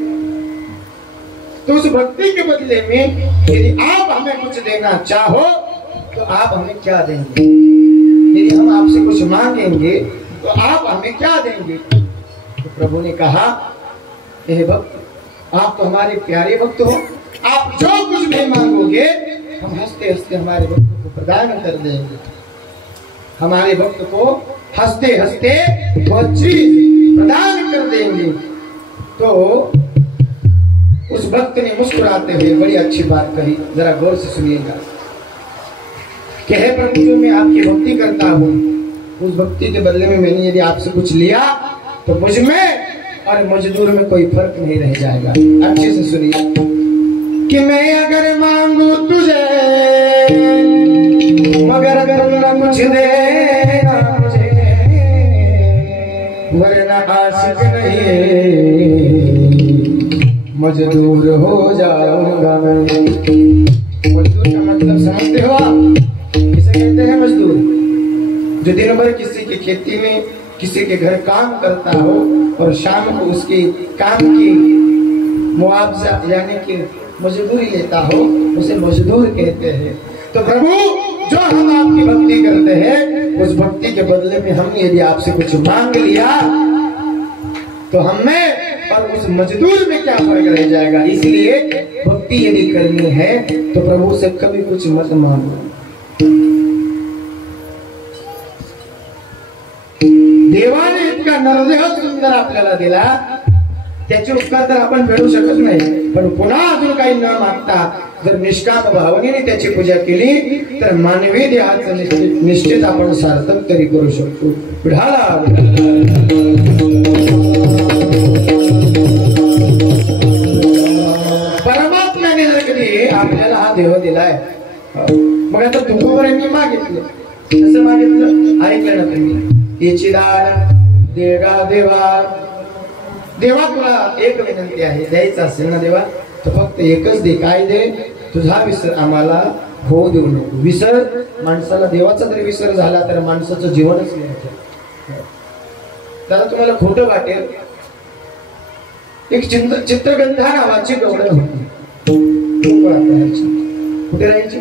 तो उस भक्ति के बदले में यदि आप हमें कुछ देना चाहो तो आप हमें क्या देंगे? यदि हम आपसे कुछ मांगेंगे तो आप हमें क्या देंगे? तो प्रभु ने कहा, हे भक्त, आप तो हमारे प्यारे भक्त हो, आप जो कुछ भी मांगोगे हम हंसते हंसते हमारे भक्त को प्रदान कर देंगे. हमारे भक्त को हंसते हंसते वो चीज प्रदान कर देंगे. तो उस भक्त ने मुस्कुराते हुए बड़ी अच्छी बात कही, जरा गौर से सुनिएगा. कि हे प्रभु, जो मैं आपकी भक्ति करता हूँ, उस भक्ति के बदले में मैंने यदि आपसे कुछ लिया तो मुझ में और मजदूर में कोई फर्क नहीं रह जाएगा. अच्छे से सुनिए कि मैं अगर मांगू तुझे, मगर अगर ना कुछ देना मुझे, वरना आशिक नहीं मजदूर हो जाऊंगा मैं. मजदूर का मतलब समझते हो आप? किसे कहते हैं मजदूर? जो दिन भर किसी की खेती में, किसी के घर काम करता हो और शाम को उसकी काम की मुआवजा यानी कि मजदूरी लेता हो, उसे मजदूर कहते हैं. तो प्रभु, जो हम आपकी भक्ति करते हैं, उस भक्ति के बदले में हमने यदि आपसे कुछ मांग लिया तो हमें और उस मजदूर में क्या फर्क रह जाएगा. इसलिए भक्ति यदि करनी है तो प्रभु से कभी कुछ मत मांगो. देवाने इतका नरदेह सुंदर आपल्याला दिला, त्याचे उपकार तर आपण फेडू शकत नाही, पण पुन्हा अजून काही न मागता जर निष्काम भावनेने त्याची पूजा केली तर मानवी देहाचं निश्चित आपण सार्थक तरी करू शकतो. विठाला देह दिलाय. मग आता तुकोबरांनी मागितलं, कसं मागितलं ऐकलं ना तुम्ही. याची दान देगा देवा. देवा तुला एक विनंती आहे, द्यायचं असेल ना देवा तर फक्त एकच दे. काय दे? तुझा विसर आम्हाला होऊ देऊ नको. विसर माणसाला, देवाचा जरी विसर झाला तर माणसाचं जीवनच नाही. त्याला तुम्हाला खोटं वाटेल. एक चित्रगंधा नावाची गवळण होती, गोकुळात राहायची. कुठे राहायची?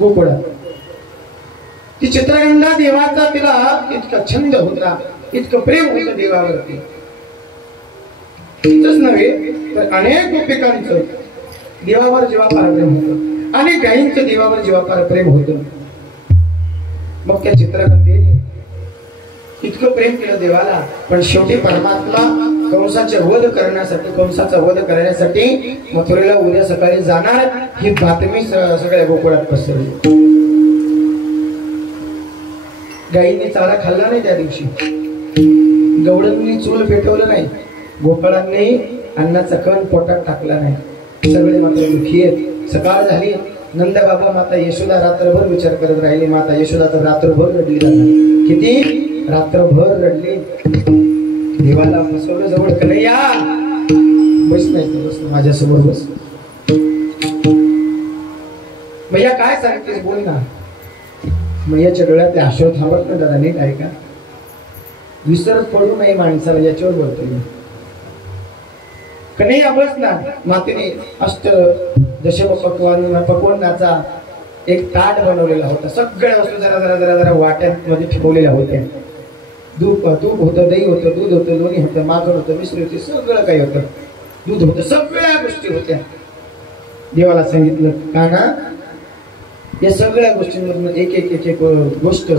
गोकुळात. ती चित्रगंधा देवाचा तिला इतका छंद होता, इतकं प्रेम होतं देवावरती. इतकंच नव्हे तर अनेक गोपिकांचं देवावर जीवापार प्रेम होतं, अनेक गायींचं देवावर जीवापार प्रेम होतं. मग त्या चित्रगंधेने इतकं प्रेम केलं देवाला. पण शेवटी परमात्मा कंसाचा वध करण्यासाठी मथुरेला उद्या सकाळी जाणार ही बातमी सगळ्या गोकुळात पसरली. गायींनी चारा खाल्ला नाही त्या दिवशी, गवळणनी चूल पेटवलं नाही, गोपाळांनी अन्नाचा कण पोटात टाकला नाही. सगळे मात्र दुःखी आहेत. सकाळ झाली, नंद बाबा माता यशोदा रात्रभर विचार करत राहिली. माता यशोदा तर रात्रभर रडली जाणार. किती? रात्रभर रडली. देवाला बसवलं जवळ. कन्हैया बस नाही, बस माझ्यासमोर बस. मैया काय सांगतेस बोल ना. मैयाच्या डोळ्यात अश्रू थांबत ना. दादा नीट ऐका, विसरत पडू नये माणसाला, याच्यावर बोलतोय. कन्हैया बस ना. मातेने अष्ट दशम पक्वान्नाचा एक ताट बनवलेला होता. सगळ्या वस्तू जरा जरा जरा जरा वाट्यात मध्ये ठेवलेल्या होत्या. तूप होतं, दही होतं, दूध होतं, लोणी होतं, माखण होतं, मिश्री होती, सगळं काही होतं. दूध होतं, सगळ्या गोष्टी होत्या. देवाला सांगितलं काना या सगळ्या गोष्टींमधून एक एक एक एक गोष्ट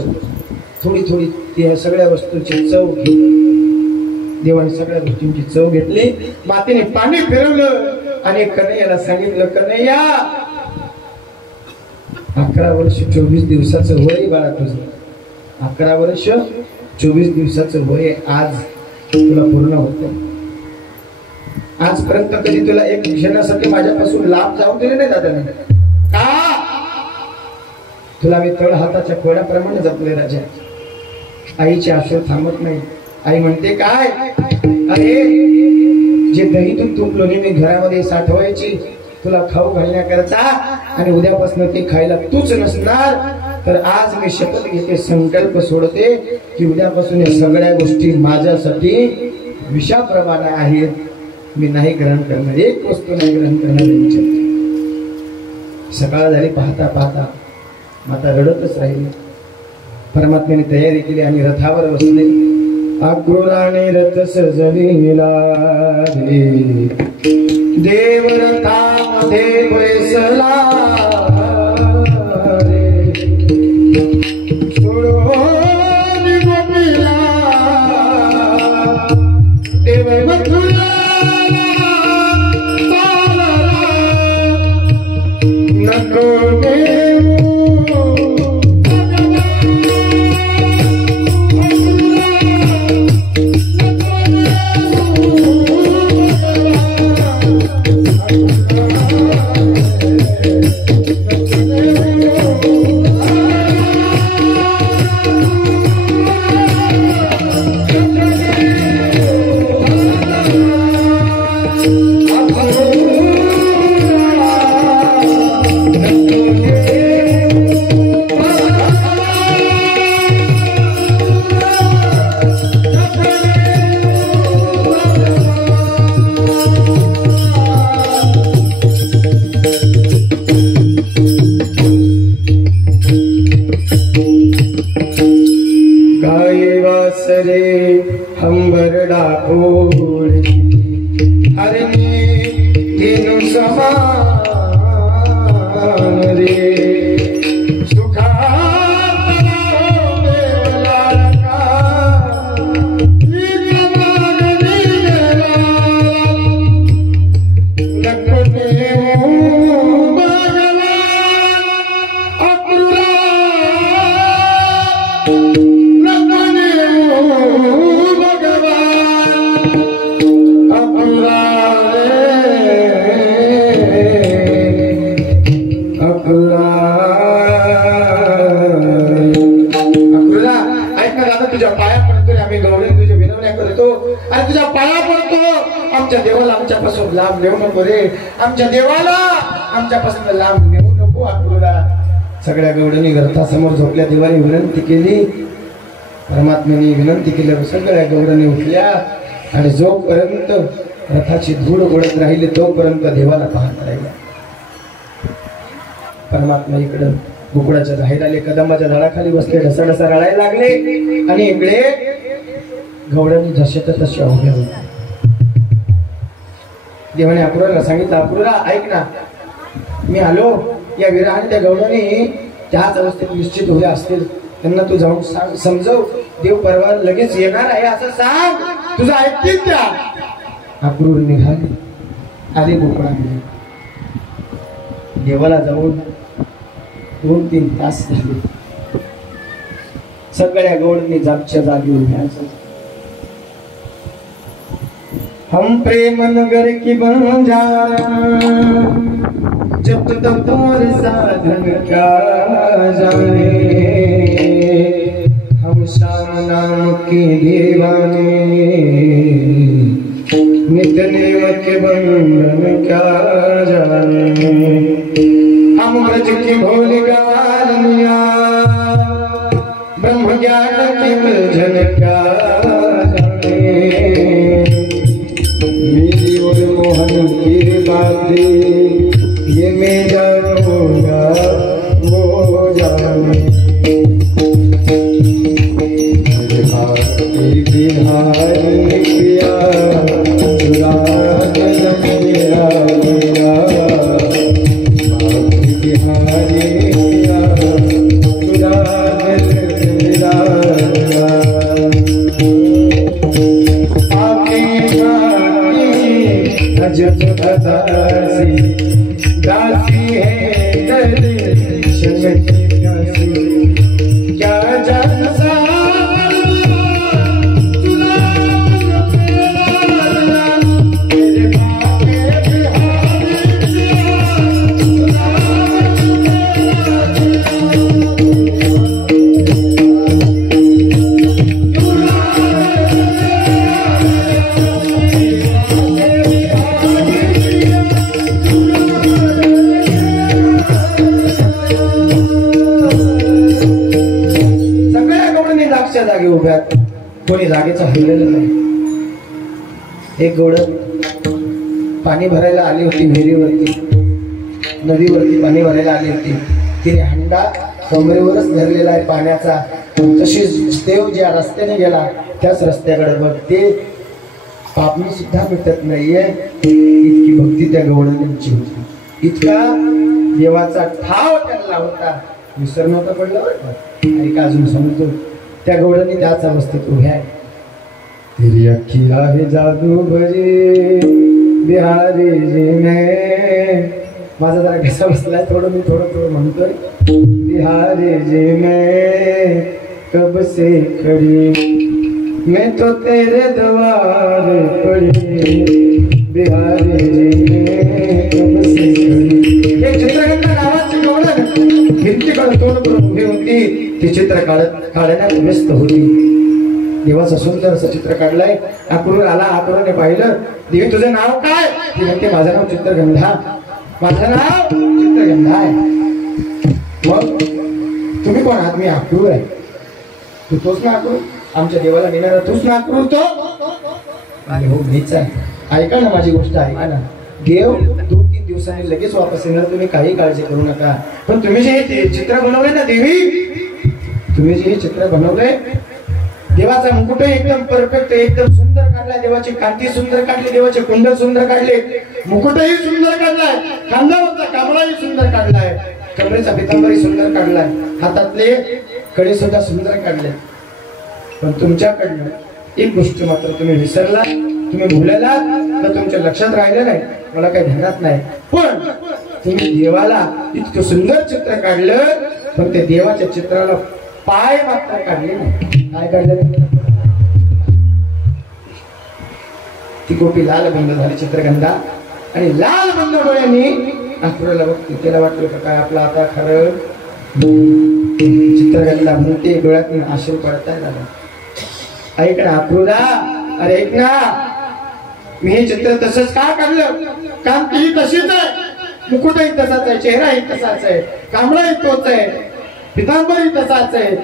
थोडी थोडी त्या सगळ्या वस्तूंची चव घेतली. देवाने सगळ्या गोष्टींची चव घेतली. मातेने पाणी फिरवलं आणि कन्हैयाला सांगितलं, कन्हैया 11 वर्ष 24 दिवसाचं वय बाळा तुझं. 11 वर्ष 24 दिवसाचं वय आज तुला पूर्ण होतं. आजपर्यंत कधी तुला एक क्षणासाठी माझ्यापासून लाभ जाऊ दिले नाही दादाने का? तुला मी तळ हाताच्या खोड्याप्रमाणे जपले राजा. आईचे अश्रू थांबत नाही. आई म्हणते काय? अरे जे दही दूध तूप लोणी मी घरामध्ये साठवायची तुला खाऊ घालण्याकरता, आणि उद्यापासून ते खायला तूच नसणार, तर आज मी शपथ घेते, संकल्प सोडते की उद्यापासून या सगळ्या गोष्टी माझ्यासाठी विषाप्रमाणे आहेत. मी नाही ग्रहण करणार, एक वस्तू नाही ग्रहण करणार. सकाळ झाली, पाहता पाहता माता रडतच राहिली. परमात्म्याने तयारी केली आणि रथावर बसले. आक्रोलाने रथ सजविला रे, देव रथामध्ये बसला रे, सोडून गोपीला देव मथुरा नको लांब नेऊ नको रे, आमच्या देवाला आमच्यापासून लांब नेऊ नको अक्रूरा. सगळ्या गवडणी घरासमोर झोपल्या. देवाने विनंती केली, परमात्म्याने विनंती केल्यावर सगळ्या गवडणी उठल्या आणि जोपर्यंत रथाची धूळ उडत राहिली तोपर्यंत देवाला पाहत राहिल्या. परमात्मा इकडं गोकुळाच्या बाहेर आले, कदंबाच्या झाडाखाली बसले, ढसाढसा रडायला लागले आणि इकडे गवडणी जशाच्या तशा उभ्या होत्या. देवाने अक्रूराला सांगितलं, अक्रूरा ऐक ना, मी आलो. या विरहाने त्या गवडणी त्याच अवस्थेत निश्चित उभ्या असतील, त्यांना तू जाऊन सांग, समजव. देव परवा लगेच येणार आहे असं सांग, तुझं ऐकतील त्या. अक्रूर निघाले, आले गोकुळामध्ये. देवाला जाऊन 2-3 तास झाले. सगळ्या गवडणी जागच्या जागी उभ्या. हम प्रेम नगर की बंजारा, जब तक और साधन क्या जाने, हम श्याम नाम के दीवाने, नित नेम के बंधन क्या जाने, हम ब्रज की भोली गालियां, ब्रह्म ज्ञान के उलझन क्या जाने, मेरी और मोहन की बातें ये मैं जानूंगा वो जाने, बिहारी किया राज मेरा गया, बिहारी किया राज मेरा गया, अजब दासी दासी है दर्शन की प्यासी, क्या जान सा जागी उभ्या. कोणी जागेचं हललेलं नाही. एक गवड पाणी भरायला आली होती, विहिरीवरती नदीवरती पाणी भरायला आली होती. तिने हंडा कमरेवरच धरलेला आहे पाण्याचा. तशीच देव ज्या रस्त्याने गेला त्याच रस्त्याकडे बघते. पापणी सुद्धा भेटत नाहीये, इतकी भक्ती त्या गवडणींची होती. इतका देवाचा ठाव त्यांना होता. विसर नव्हता पडला बरं. आणि का अजून समजतो त्या गवडणी त्याच अवस्थेत उभ्या आहे. तेरी अखिया है जादू भरे बिहारी जी में. माझा जरा घसा बसलाय, थोडं मी थोडं म्हणतोय. बिहारी जी में कब से खड़ी मैं तो तेरे द्वार पड़ी, बिहारी जी में कब से खड़ी. हे चित्रगंधा नावाची गवडण भिंतीकडे तोंड करून उभी होती. ती चित्र काढण्यात व्यस्त होती. देवाचं सुंदर असं चित्र काढलंय. अक्रूर आला, अक्रूरने पाहिलं. देवी तुझं नाव काय? ती म्हणते माझं नाव चित्रगंधा. माझं नाव चित्रगंधा आहे. मग तुम्ही कोण आहात? मी अक्रूर आहे. तू तोच ना अक्रूर? आमच्या देवाला नेणारा तूच ना अक्रूर तो? आणि हो मीच आहे. ऐका ना माझी गोष्ट, ऐका ना. देव 2-3 दिवसांनी लगेच वापस येणार, तुम्ही काही काळजी करू नका. पण तुम्ही जे हे चित्र बनवलंय ना देवी, तुम्ही जे हे चित्र बनवलंय, देवाचा मुकुट एकदम परफेक्ट, एकदम सुंदर काढलाय. देवाची कांती सुंदर काढली, देवाचे कुंडल सुंदर काढले, मुकुटही सुंदर काढलाय, खांद्यावरचा काबळाही सुंदर काढलाय, कमरेचा पितांबरी सुंदर काढलाय, हातातले कडे सुद्धा सुंदर काढले. पण तुमच्याकडनं एक गोष्ट मात्र तुम्ही विसरला, तुम्ही भुलला, तर तुमच्या लक्षात राहिलं नाही, मला काही ध्यानात नाही. पण तुम्ही देवाला इतकं सुंदर चित्र काढलं, पण ते देवाच्या चित्राला पाय मात्र काढले नाही. काय काढले? ती गोपी लाल बंद झाली चित्रगंधा, आणि लाल बंद डोळ्यांनी अक्रूरला बघते. त्याला वाटलं का काय आपला आता खरं चित्रगंधा म्हणते, डोळ्यातून आश्रू पडताय. ऐक ना अक्रूरा, अरे ऐक ना, मी हे चित्र तसंच का काढलं? कारण ती तशीच आहे, मुकुटही तसाच आहे, चेहराही तसाच आहे, कांबळाही तोच आहे, पितांबरही तसाच आहे,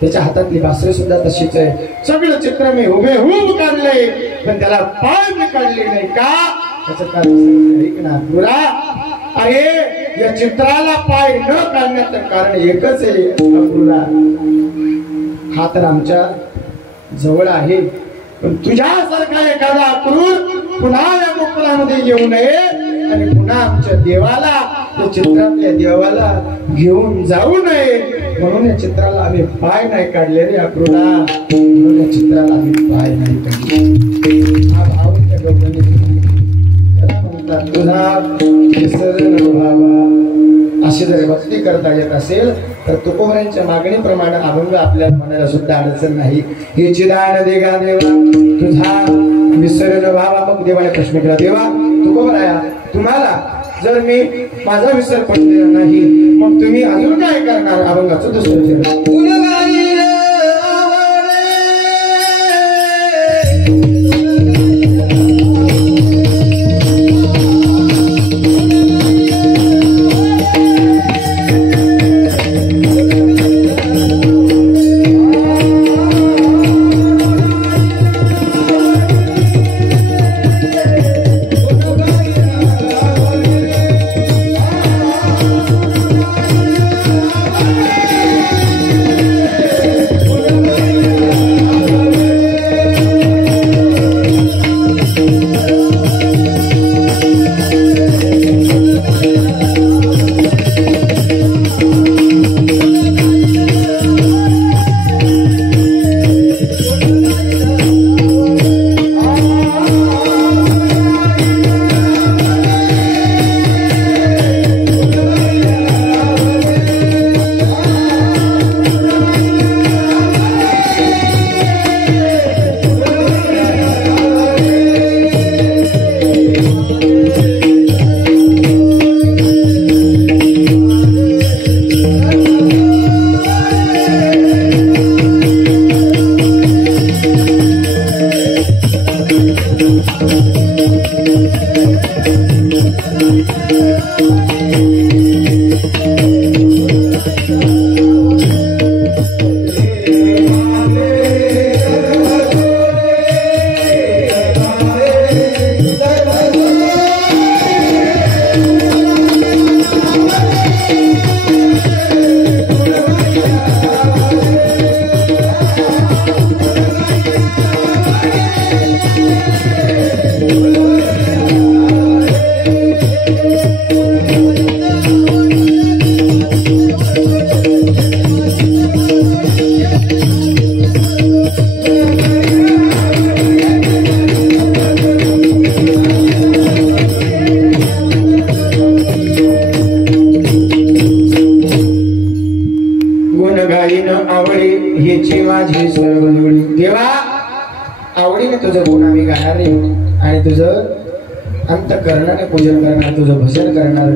त्याच्या हातातली बासरी सुद्धा तशीच आहे. सगळं चित्र मी हुबेहूब काढलंय, पण त्याला पाय मी काढले नाही का? त्याचं कारण आहे, या चित्राला पाय न काढण्याचं कारण एकच आहे अक्रूरा. हा तर आमच्या जवळ आहे, पण तुझ्यासारखा एखादा अक्रूर पुन्हा या मुकुटामध्ये येऊ नये आणि पुन्हा आमच्या देवाला, त्या चित्रातल्या देवाला घेऊन जाऊ नये, म्हणून या चित्राला आम्ही पाय नाही काढले रे अक्रूरा, म्हणून या चित्राला आम्ही पाय नाही काढले. हा भाव त्या गौतमी म्हणतात तुझा विसरण व्हावा. अशी जर भक्ती करता येत असेल तर तुकोबरांच्या मागणीप्रमाणे अभंग आपल्या मनाला सुद्धा अडचण नाही. हे चिदान देगा देवा तुझा विसरण व्हावा. मग देवाने प्रश्न केला, देवा तुकोबराया तुम्हाला जर मी माझा विसर पडलेला नाही मग तुम्ही अजून काय करणार? अभंगाचं दुसरं चित्र अंतःकरणाने पूजन करणार, तुझं भजन करणार,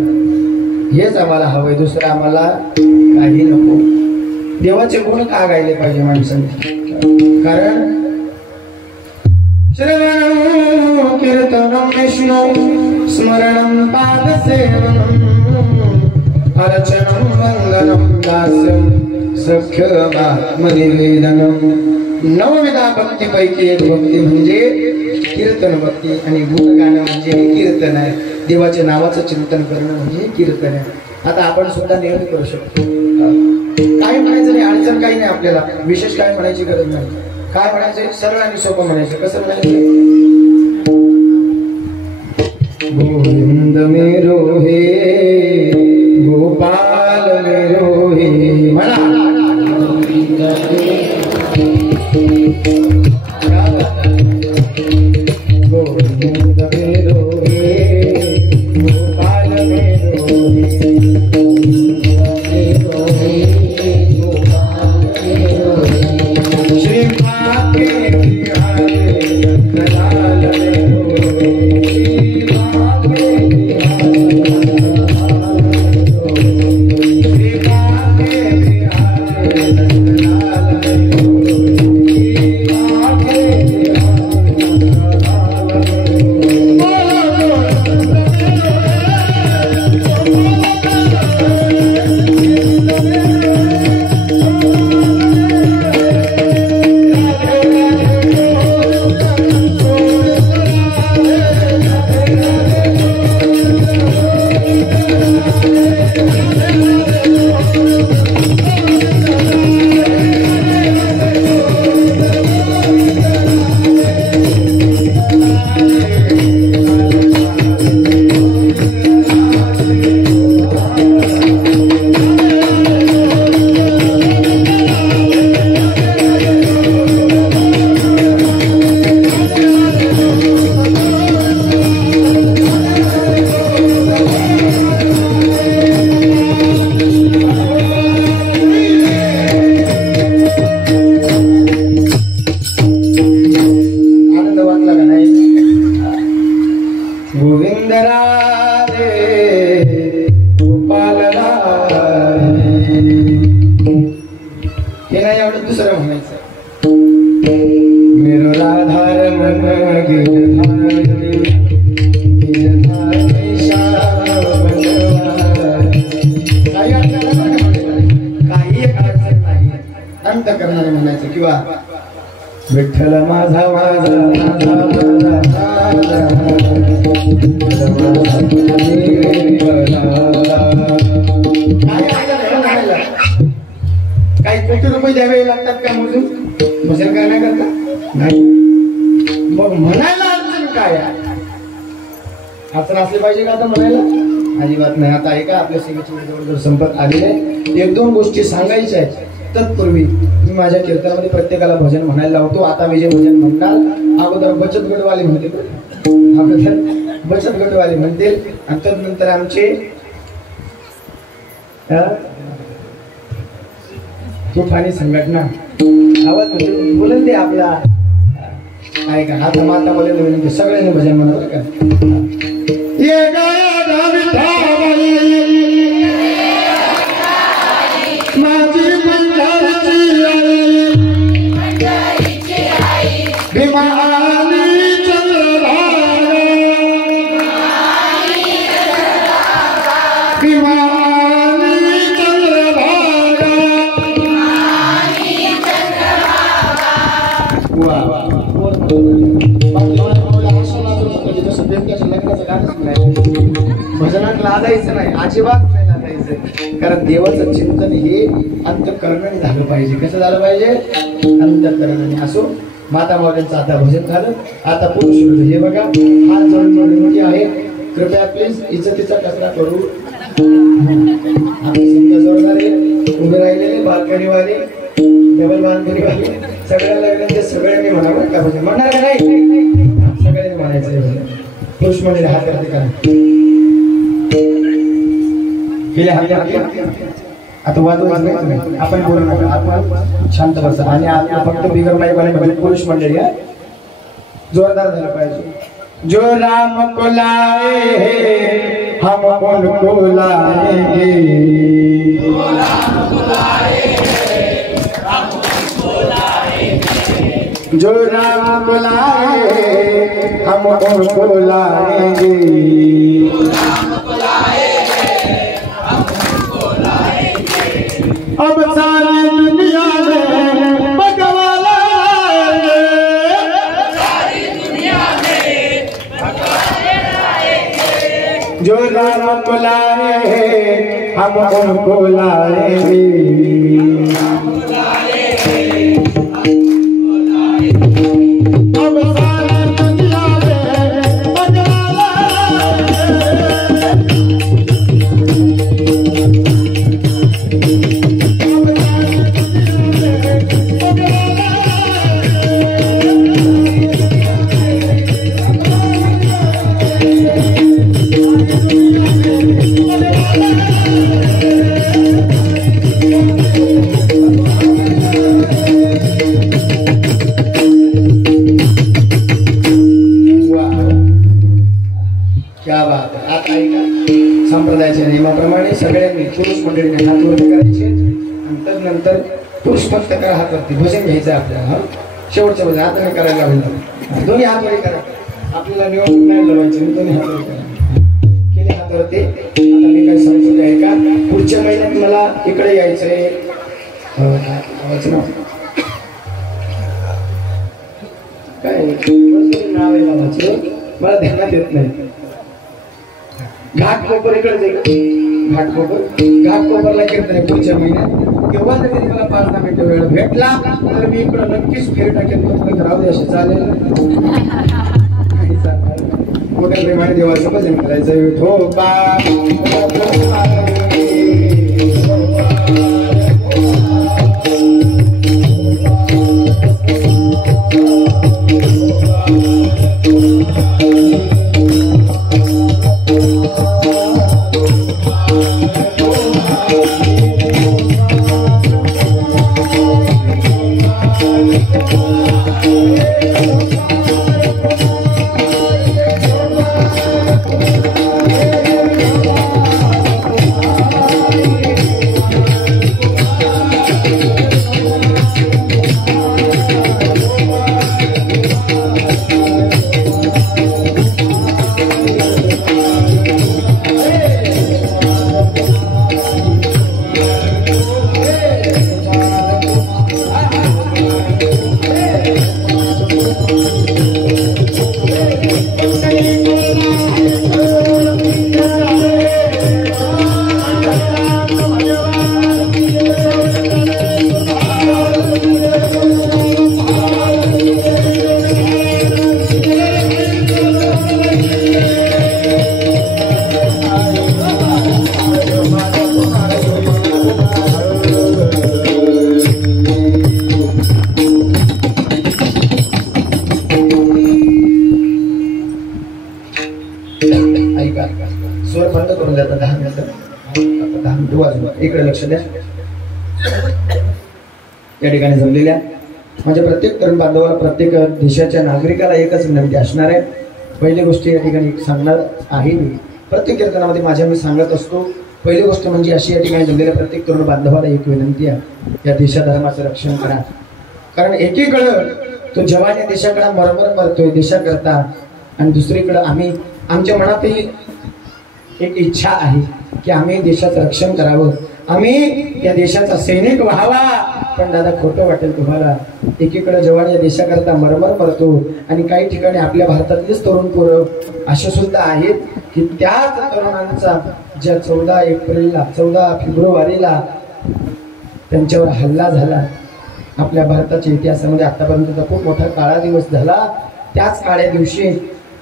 हेच आम्हाला हवंय. दुसरं आम्हाला काही नको. देवाचे गुण का गायले पाहिजे माणसांनी? कारण श्रवणं कीर्तनं विष्णु स्मरणं पादसेवनं अर्चनं वंदनं दास्यं सख्यमात्मनिवेदनं. नवविधा भक्तीपैकी एक भक्ती म्हणजे कीर्तन भक्ती, आणि गुण गाणं म्हणजे हे कीर्तन आहे. देवाच्या नावाचं चिंतन करणं म्हणजे हे कीर्तन आहे. आता आपण सुद्धा नेहमी करू शकतो. काय म्हणायचं नाही, अडचण काही नाही आपल्याला, विशेष काय म्हणायची गरज नाही. काय म्हणायचं सरळ आणि सोपं म्हणायचं. कसं म्हणायचं? गोविंद मेरो हे गोपाल मेरो हे म्हणा. गोविंद मेरो हे गोपाल मेरो हे श्रीपाद के राधे गोपाल राधे. हे नाही आवडत दुसरं म्हणायचं. मेरो राधा रमण गिरधारी गिरधारी श्याम बनवारी. काही अडचण नाही अंत करणारे म्हणायचं किंवा विठ्ठल माझा माझा माझा माझा माझा काही कोटी रुपये द्यावे लागतात का मोजून भजन करण्याकरता? नाही. मग म्हणायला अडचण काय आहे? अडचण असली पाहिजे का आता म्हणायला? अजिबात नाही. आता ऐका, आपल्या सेवेची जवळ संपत आलेले एक दोन गोष्टी सांगायच्या आहेत. तत्पूर्वी मी माझ्या कीर्तनामध्ये प्रत्येकाला भजन म्हणायला लावतो. आता मी जे भजन म्हणणार अगोदर बचत गटवाले म्हणतील, अगोदर बचत गटवाले म्हणतील आणि तदनंतर आमचे तुफानी संघटना आवाज म्हणजे बोलून दे आपला. ऐका, आता माता बोले नवीन सगळ्यांनी भजन म्हणावं का? ये गाया माझी मंडळीची आई भीमानी चंद्रभागा भीमानी चंद्रभागा. वा भजनात लाजायचं नाही, अजिबात नाही लाजायचं. कारण देवाचं चिंतन हे अंतःकरणाने झालं पाहिजे. कसं झालं पाहिजे? अंतःकरणाने. असो, माता मावल्यांचं आता भजन झालं. आता पुरुष हे बघा, हात जोडून मोठी आहे. कृपया प्लीज इज्जतीचा कचरा करू. समजा जोडणारे उभे राहिलेले बाल्कनीवाले डबल बाल्कनीवाले सगळ्याला विनंती, सगळ्यांनी म्हणावं का भजन म्हणणार का नाही? सगळ्यांनी म्हणायचं. पुरुष म्हणजे हात वरती करा. गेले हात आता वाजू नाही, आपण बोलू नका, आपण शांत बसा. आणि आता फक्त बिगर माईकवाले म्हणजे पुरुष मंडळी आहे, जोरदार झालं पाहिजे. जो राम को लाए हम उनको लाएंगे, जो राम को लाए हम उनको लाएंगे. अब सारी दुनिया में भगवान आएंगे, सारी दुनिया में भगवान आएंगे. जो राम को लाए हम उनको लाएंगे. अब सारी दुनिया में भगवान संप्रदायाच्या नियमाप्रमाणे सगळ्यांनी पुरुष मंडळीने हात वरती करायचे आणि तदनंतर पुरुष फक्त करा हात वरती. भजन घ्यायचं आपल्याला. शेवटचं भजन आता मी करायला लावलं. दोन्ही हात वरती करा. आपल्याला निवडणूक नाही लढवायची, दोन्ही हात वरती करा. केले हात वरती. आता मी काय सांगतो आहे का, पुढच्या महिन्यात मला इकडे यायचंय. काय नाव आहे गावाचं मला ध्यानात येत नाही. घाटकोपर इकडे जाईल. घाटकोपरला कीर्तन पुढच्या महिन्यात. केव्हा तरी मला 5-10 मिनिटं वेळ भेटला तर मी इकडं नक्कीच फेर टाकेन. राहू दे, असे चालेल. मोठ्या प्रेमाने देवाचं भजन करायचं. विठोबा का स्वर बंद करून द्या आता 10 मिनिटं. आता 10 मिनिटं वाजून इकडे लक्ष द्या. या ठिकाणी जमलेल्या म्हणजे प्रत्येक तरुण बांधवाला प्रत्येक देशाच्या नागरिकाला एकच विनंती असणार आहे. पहिली गोष्ट या ठिकाणी सांगणार आहे मी प्रत्येक कीर्तनामध्ये माझ्या मी सांगत असतो. पहिली गोष्ट म्हणजे अशी या ठिकाणी जमलेल्या प्रत्येक तरुण बांधवाला एक विनंती आहे या देशाधर्माचं रक्षण करा. कारण एकीकडं तो जवान या देशाकडे मरमर मरतोय देशाकरता आणि दुसरीकडं आम्ही आमच्या मनातही एक इच्छा आहे की आम्ही देशाचं रक्षण करावं, आम्ही या देशाचा सैनिक व्हावा. पण दादा खोटं वाटेल तुम्हाला, एकीकडे जवान या देशाकरता मरमर मरतो आणि काही ठिकाणी आपल्या भारतातलीच तरुण पोरं असे सुद्धा आहेत की त्याच तरुणांचा ज्या 14 फेब्रुवारीला त्यांच्यावर हल्ला झाला. आपल्या भारताच्या इतिहासामध्ये आतापर्यंतचा खूप मोठा काळा दिवस झाला. त्याच काळ्या दिवशी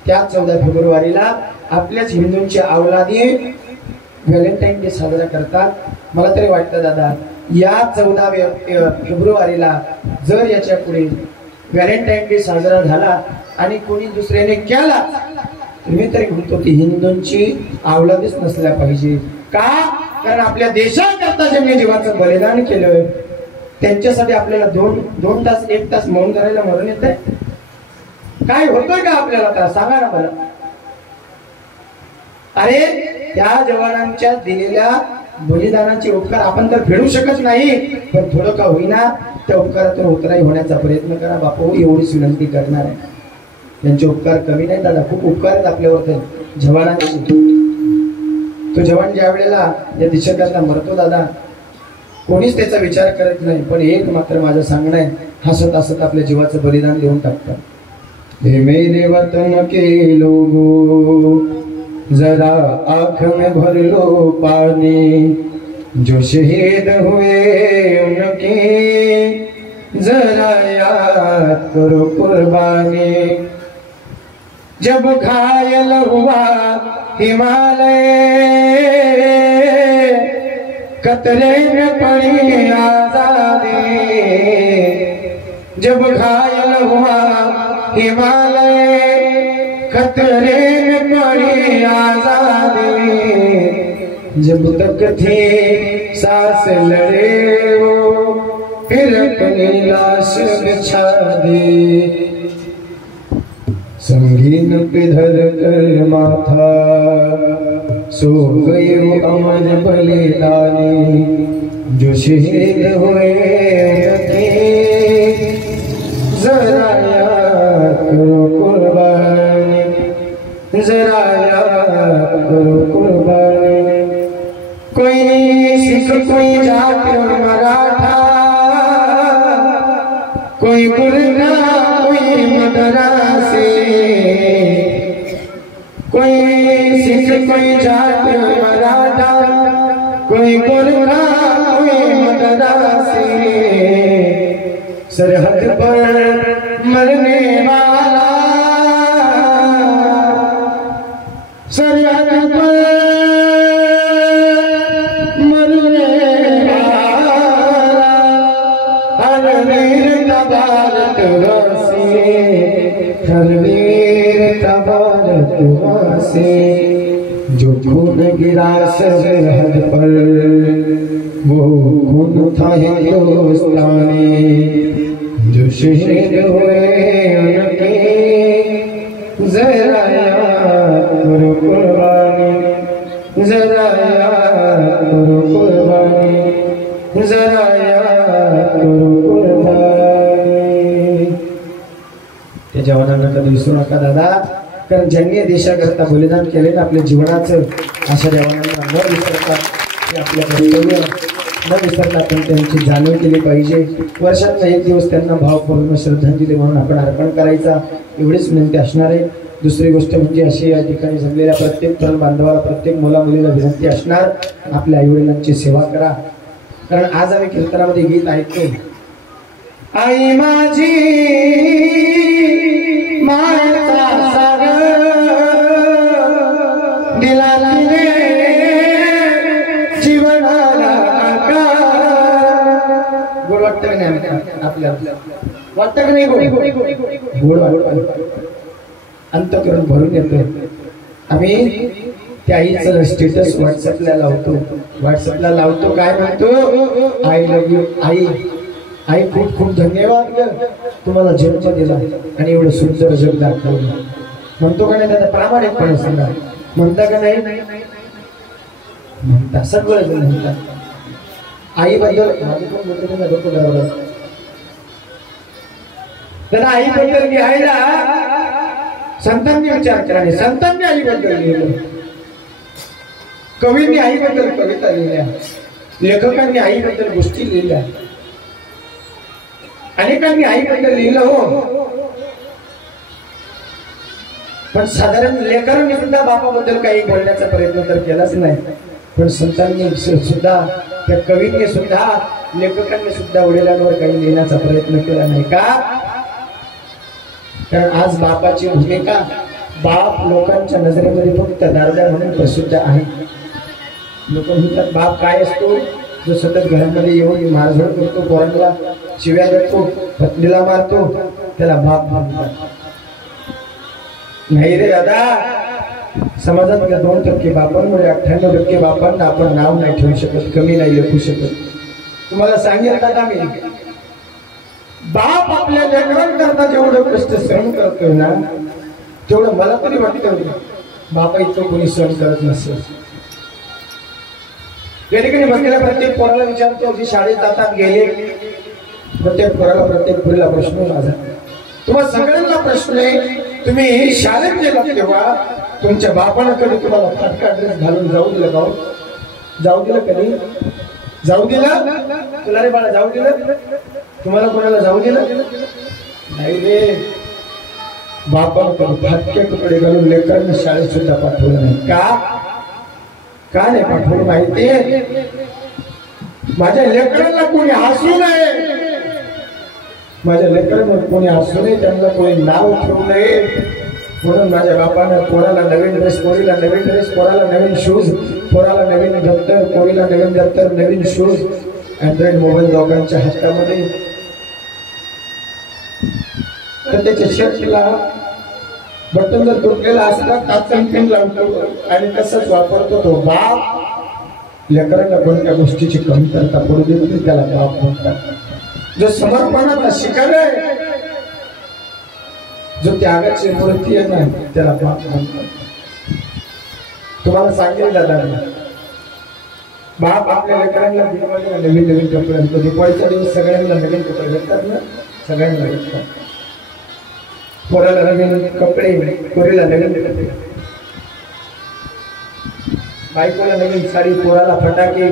त्याच 14 फेब्रुवारीला आपल्याच हिंदूंची अवलादी व्हॅलेंटाईन डे साजरा करतात. मला तरी वाटतं दादा या 14 फेब्रुवारीला जर याच्या पुढे व्हॅलेंटाईन डे साजरा झाला आणि कोणी दुसऱ्याने केला मी तरी म्हणतो की हिंदूंची अवलादीच नसल्या पाहिजे. का? कारण आपल्या देशाकरता ज्यांनी जीवाचं बलिदान केलं त्यांच्यासाठी आपल्याला 2 तास 1 तास मौन करायला मरून येत आहे. काय होतंय का आपल्याला? तर सांगा ना मला. अरे त्या जवानांच्या दिलेल्या बलिदानाचे उपकार आपण तर फेडू शकत नाही, पण थोडं का होईना त्या उपकारातून उतराई होण्याचा प्रयत्न करा बापू, एवढीच विनंती करणार आहे. त्यांचे उपकार कमी नाही दादा, खूप उपकार आहेत आपल्यावर जवानांचे. तो जवान ज्या वेळेला या देशाकरता मरतो दादा कोणीच त्याचा विचार करत नाही, पण एक मात्र माझं सांगणं आहे, हसत हसत आपल्या जीवाचं बलिदान देऊन टाकतात. हे मेरे वतन के लोगों जरा आँख में भर लो पानी, जो शहीद हुए उनकी जरा याद करो कुर्बानी. जब घायल हुआ हिमालय कतरे में पड़ी आजादी. जब घायल हुआ हिमालय खतरे में पड़ी आजादी. जब तक थी सांस लड़े वो फिर अपनी लाश बिछा दी. संगीन पे धर कर माथा सो गए वो अमर बलिदानी. जो शहीद हुए जरा याद करो कुर्बानी, जरा याद करो कुर्बानी. कोई सिख कोई जाट मराठा, कोई गुरगा कोई मद्रासी, कोई सिख कोई जाट मराठा, कोई गुरगा कोई मद्रासी. सरहद पर मरने वाला, सरहद पर मरने वाला, हर वीर का भारतवासी, हर वीर का भारतवासी. जो खून गिरा सरहद पर वो खून था हिंदुस्तानी. जो शहीद हुए उनकी जरा याद करो कुर्बानी, जरा याद करो कुर्बानी, जरा याद करो कुर्बानी. त्या जवानांना कधी विसरू नका दादा, कारण ज्यांनी देशाकरता बलिदान केले ना आपल्या जीवनाचं, अशा जवानांना न विसरता ते आपल्या कर्तव्य न विसरता आपण त्यांची जाणीव केली पाहिजे. वर्षातला एक दिवस त्यांना भावपूर्ण श्रद्धांजली म्हणून आपण अर्पण करायचा, एवढीच विनंती असणार आहे. दुसरी गोष्ट म्हणजे अशी या ठिकाणी जमलेल्या प्रत्येक तरुण बांधवाला प्रत्येक मुला मुलीला विनंती असणार, आपल्या आईवडिलांची सेवा करा. कारण आज आम्ही कीर्तनामध्ये गीत ऐकतो, आई माझी मायेचा सागर दिला तिने जीवनाला आकार. गोड वाटतं की नाही आपल्याला? वाटतं की नाही गोड? गोड वाटतं, अंतःकरण भरून येतोय. आम्ही त्या आईचं स्टेटस व्हॉट्सअपला लावतो काय म्हणतो, आय लव्ह यू आई, आई खूप खूप धन्यवाद ग, तुम्हाला जन्म दिला आणि एवढं सुंदर जग दाखवलं. म्हणतो का नाही त्याचा प्रामाणिकपणे सांगा, म्हणता का नाही? म्हणता, सगळं म्हणतात. आईबद्दल त्याला आईबद्दल लिहायला संतांनी विचार केला नाही, संतांनी आईबद्दल लिहिलं, कवींनी आईबद्दल कविता लिहिल्या, लेखकांनी आईबद्दल गोष्टी लिहिल्या, अनेकांनी आईबद्दल लिहिलं हो. पण साधारण लेखकांनी सुद्धा बापाबद्दल काही बोलण्याचा प्रयत्न तर केलाच नाही. पण संतांनी सुद्धा, त्या कवींनी सुद्धा, लेखकांनी सुद्धा वडिलांवर काही लिहिण्याचा प्रयत्न केला नाही. का? कारण आज बापाची भूमिका, बाप लोकांच्या नजरेमध्ये फक्त दारुड्या म्हणून प्रसिद्ध आहे. लोक म्हणतात बाप काय असतो, जो सतत घरामध्ये येऊन मारझोड करतो, पोरांना शिव्या देतो, पत्नीला मारतो, त्याला बाप म्हणतात. नाही रे दादा, समाजात 2% बापांमुळे 98% बापांना आपण नाव नाही ठेवू शकत, कमी नाही लेखू शकत. तुम्हाला सांगेल दादा मी, बाप आपल्या लेकरांकरता जेवढं कष्ट सहन करतोय ना, तेवढं मला तरी वाटतं बापा इतकं कोणी सहन करत नसेल. त्या ठिकाणी बसलेल्या प्रत्येक पोराला विचारतो, जी शाळेत जातात गेले, प्रत्येक पोराला, प्रत्येक पुरीला प्रश्न माझा, तुम्हाला सगळ्यांना प्रश्न आहे, तुम्ही शाळेत गेलात तेव्हा तुमच्या बापानं कधी तुम्हाला फाटका ड्रेस घालून जाऊ दिलं का? जाऊ दिलं कधी? जाऊ दिलं? तुला रे बाळा जाऊ दिलं? तुम्हाला कोणाला जाऊ दिलं नाही रे. बापानं कधी फाटके कपडे घालून लेकरांना शाळेत सुद्धा पाठवलं नाही. का नाही पाठवलं माहितीये? माझ्या लेकरांना कोणी हसू नये, माझ्या लेकरांना कोणी हसू नये, त्यांना कोणी नाव ठेवू नये, म्हणून माझ्या बापानं पोराला नवीन ड्रेस, पोरीला नवीन ड्रेस, पोराला नवीन शूज, पोराला नवीन दप्तर, पोरीला नवीन दप्तर, नवीन शूज, अँड्रॉइड मोबाईल दोघांच्या हातामध्ये. तर त्याच्या शर्टला बटन जर तुटलेला असला काचन पिन लावतो आणि तसंच वापरतो तो बाप. लेकरांना कोणत्या गोष्टीची कमतरता पडू देत नाही, त्याला बाप म्हणतात. जो समर्पणाचा शिकार आहे, जो त्यागाची मूर्ती आहे ना, त्याला बाप म्हणतात. तुम्हाला सांगेल दादा, बाप आपल्या लेकरांना दिवाळीला नवीन नवीन कपडे आणतो. दिवाळीच्या दिवस सगळ्यांना नवीन कपडे घेतात ना, सगळ्यांना घेतात. पोराला नवीन कपडे, पोरीला नवीन कपडे, बायकोला नवीन साडी, पोराला फटाके,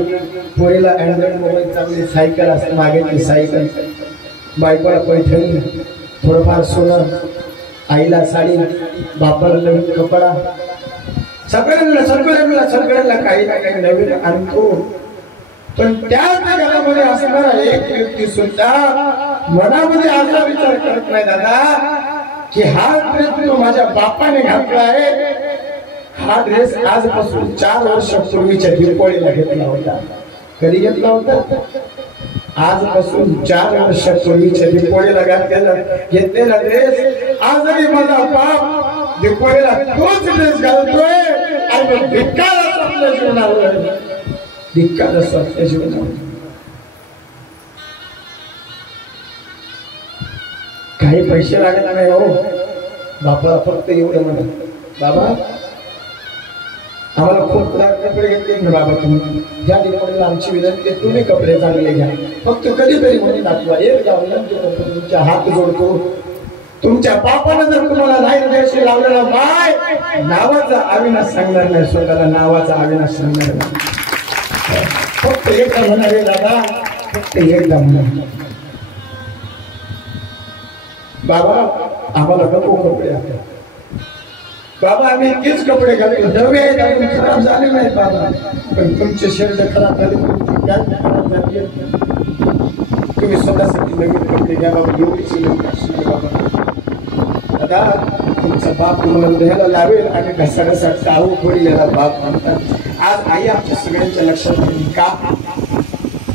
पोरीला अँड्रॉइड मोबाईल, चांगली सायकल असते मागे सायकल, बायकोला पैठणी, थोडंफार सोनं, आईला साडी, बापाला नवीन कपडा, सगळ्यांना काही ना काही नवीन आणतो. पण त्याच घरामध्ये असणारा एक व्यक्ती सुद्धा मनामध्ये असा विचार करत नाही दादा की हा ड्रेस तो माझ्या बापाने घातला आहे, हा ड्रेस आजपासून 4 वर्षापूर्वीच्या दिवाळीला घेतला होता. कधी घेतला होता? आजपासून 4 वर्षापूर्वीच्या दिवाळीला घेतलेला ड्रेस आजही माझा बाप दिवाळीला तोच ड्रेस घालतोय. आणि धिक्कारच आपल्या जीवनावर, धिक्कारच आपल्या जीवनावर. काही पैसे लागत नाही हो बापाला, फक्त एवढं म्हणा, बाबा आम्हाला खूप कपडे घेतले ना बाबा, तुम्ही ज्या दिवाळीला आमची विनंती आहे, तुम्ही कपडे चांगले घ्या, फक्त कधीतरी म्हणून दाखवा. एकदा विनंती करतो, तुमच्या हात जोडतो, तुमच्या बापानं जर तुम्हाला नाही द्यायचे लावलेला बाय नावाचा अविनाश सांगणार नाही, स्वतःला नावाचा अविनाश सांगणार नाही. फक्त एकदा म्हणाले दादा, फक्त एकदा म्हणा, बाबा आम्हाला नको कपडे आहे, बाबा आम्ही तेच कपडे घालतो, नवे आहेत, खराब झाले नाहीत बाबा, पण तुमचे शर्ट खराब झाले, तुमची पॅन्ट खराब झाली, तुम्ही स्वतःसाठी नवीन कपडे घ्या बाबा, एवढीच बाबा. दादा तुमचा बाप तुम्हाला द्यायला लावेल आणि घसा टाळू पडेल, याला बाप म्हणतात. आज आई आमच्या सगळ्यांच्या लक्षात येईल का?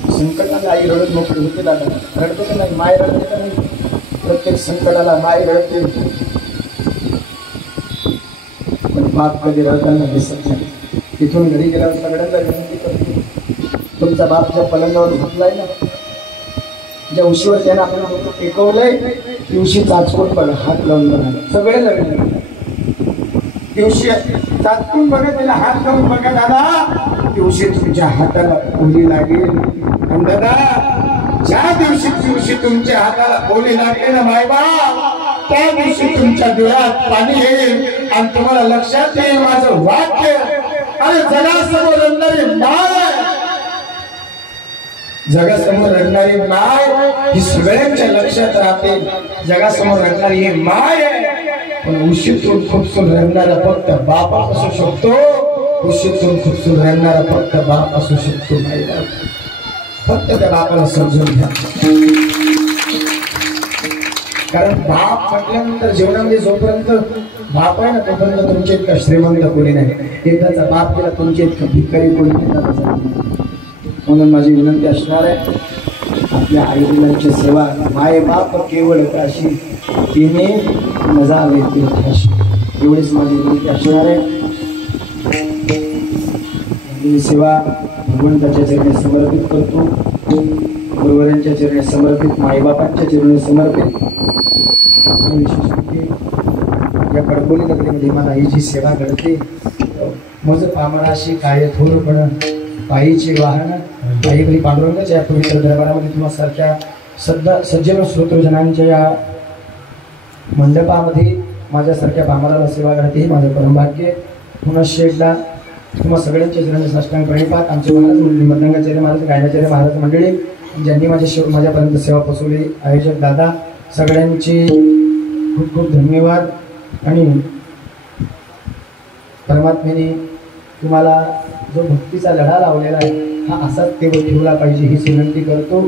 संकटाला आई रडत मोकळी होते दादा, रडतो का नाही? माय रडते का नाही? प्रत्येक संकटाला माय रडते, पण बाप कधी रडताना दिसत नाही. तिथून घरी गेल्यावर सगळ्यांना विनंती करतो, तुमचा बाप ज्या पलंगावर झोपलाय ना, ज्या उशीवर त्यानं आपलं डोकं टेकवलंय, ती उशी चाचपून बघा, हात लावून बघा, सगळे नवीन दिवशी चाचपून बघा, त्याला हात लावून बघा दादा, दिवशी तुमच्या हाताला ओली लागेल. आणि दादा ज्या दिवशी दिवशी तुमच्या हाताला ओली लागेल ना मायबाप, त्या दिवशी तुमच्या डोळ्यात पाणी येईल आणि तुम्हाला लक्षात येईल माझं वाक्य, अरे जगासमोर रडणारी माय, जगासमोर रडणारी माय ही सगळ्यांच्या लक्षात राहते. जगासमोर रडणारी ही माय आहे, पण उशीतून खुपसून रडणारा फक्त बाप असू शकतो. उशीतून खुपसून रडणारा फक्त बाप असू शकतो. मायला फक्त त्या बापाला समजून घ्या, कारण बाप म्हटल्यानंतर जीवनामध्ये जोपर्यंत बाप आहे ना, तोपर्यंत तुमच्या इतका श्रीमंत कोणी नाही. एकदाचा बाप केला तुमच्या इतका भिकारी कोणी नाही. म्हणून माझी विनंती असणार आहे, आपल्या आई वडिलांची सेवा, माय बाप केवळ काशी तिने मजा येते काशी, एवढीच माझी विनंती असणार आहे. ही सेवा भगवंताच्या चरणी समर्पित करतो, गुरुवरांच्या चरणी समर्पित, माईबापांच्या चरणी समर्पित. विशेष म्हणजे या कडकोली नगरीमध्ये मला ही जी सेवा घडते, मज पामराशी काय थोरपण पायीचे वाहन, पायीकडे पांडुरंगाच्या पवित्र दरबारामध्ये तुम्हा सारख्या सज्जन श्रोतृजनांच्या या मंडपामध्ये माझ्यासारख्या पामराला सेवा घडते, हे माझं परमभाग्य. पुन्हा एकदा तुम्हा सगळ्यांच्या चरणी साष्टांग प्रणिपात. आमचे महाराज मंडळी, मृदंगाचार्य महाराज, गायनाचार्य महाराज मंडळी, ज्यांनी माझ्यापर्यंत सेवा पोचवली, आयोजक दादा, सगळ्यांचे खूप खूप धन्यवाद. आणि परमात्म्याने तुम्हाला जो भक्तीचा लढा लावलेला आहे, हा असाच तेव्हा ठेवला पाहिजे, हीच विनंती करतो.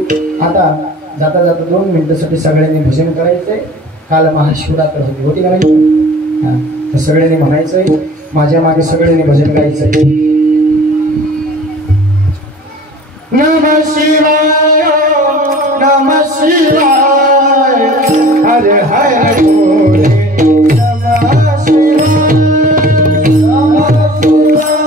आता जाता जाता 2 मिनिटासाठी सगळ्यांनी भजन करायचंय. काल महाशिवरात्र होती का नाही? हां, तर सगळ्यांनी म्हणायचंय, माझ्या मागे सगळ्यांनी भजन गायचंय. नमः शिवाय, नमः शिवाय, हरे हरे बोले, नमः शिवाय, नमः शिवाय,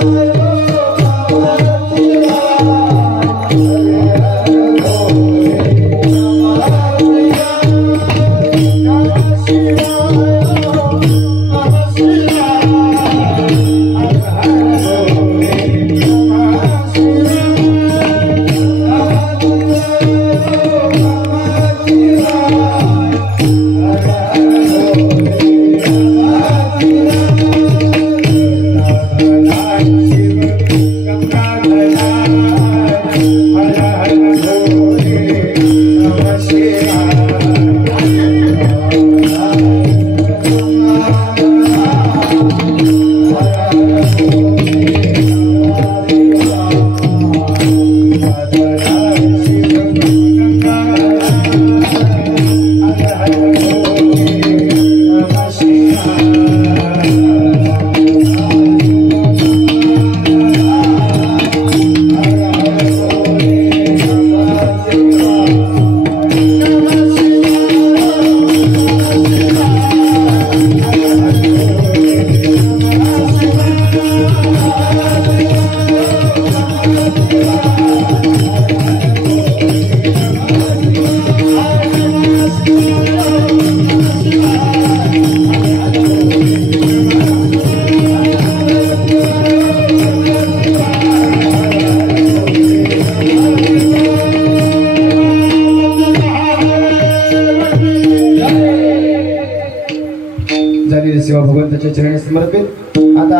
सेवा भगवंताच्या चरणी समर्पित. आता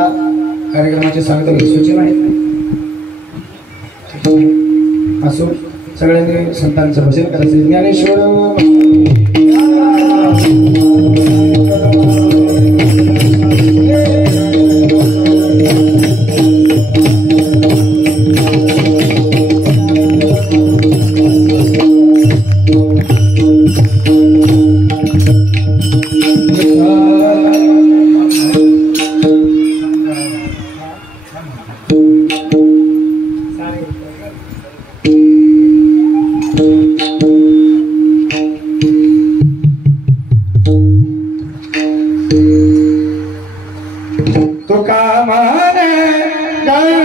कार्यक्रमाचे सांगता सूचना आहेत असो, सगळ्यांनी संतांचं भजन करायचं. ज्ञानेश्वर Hey!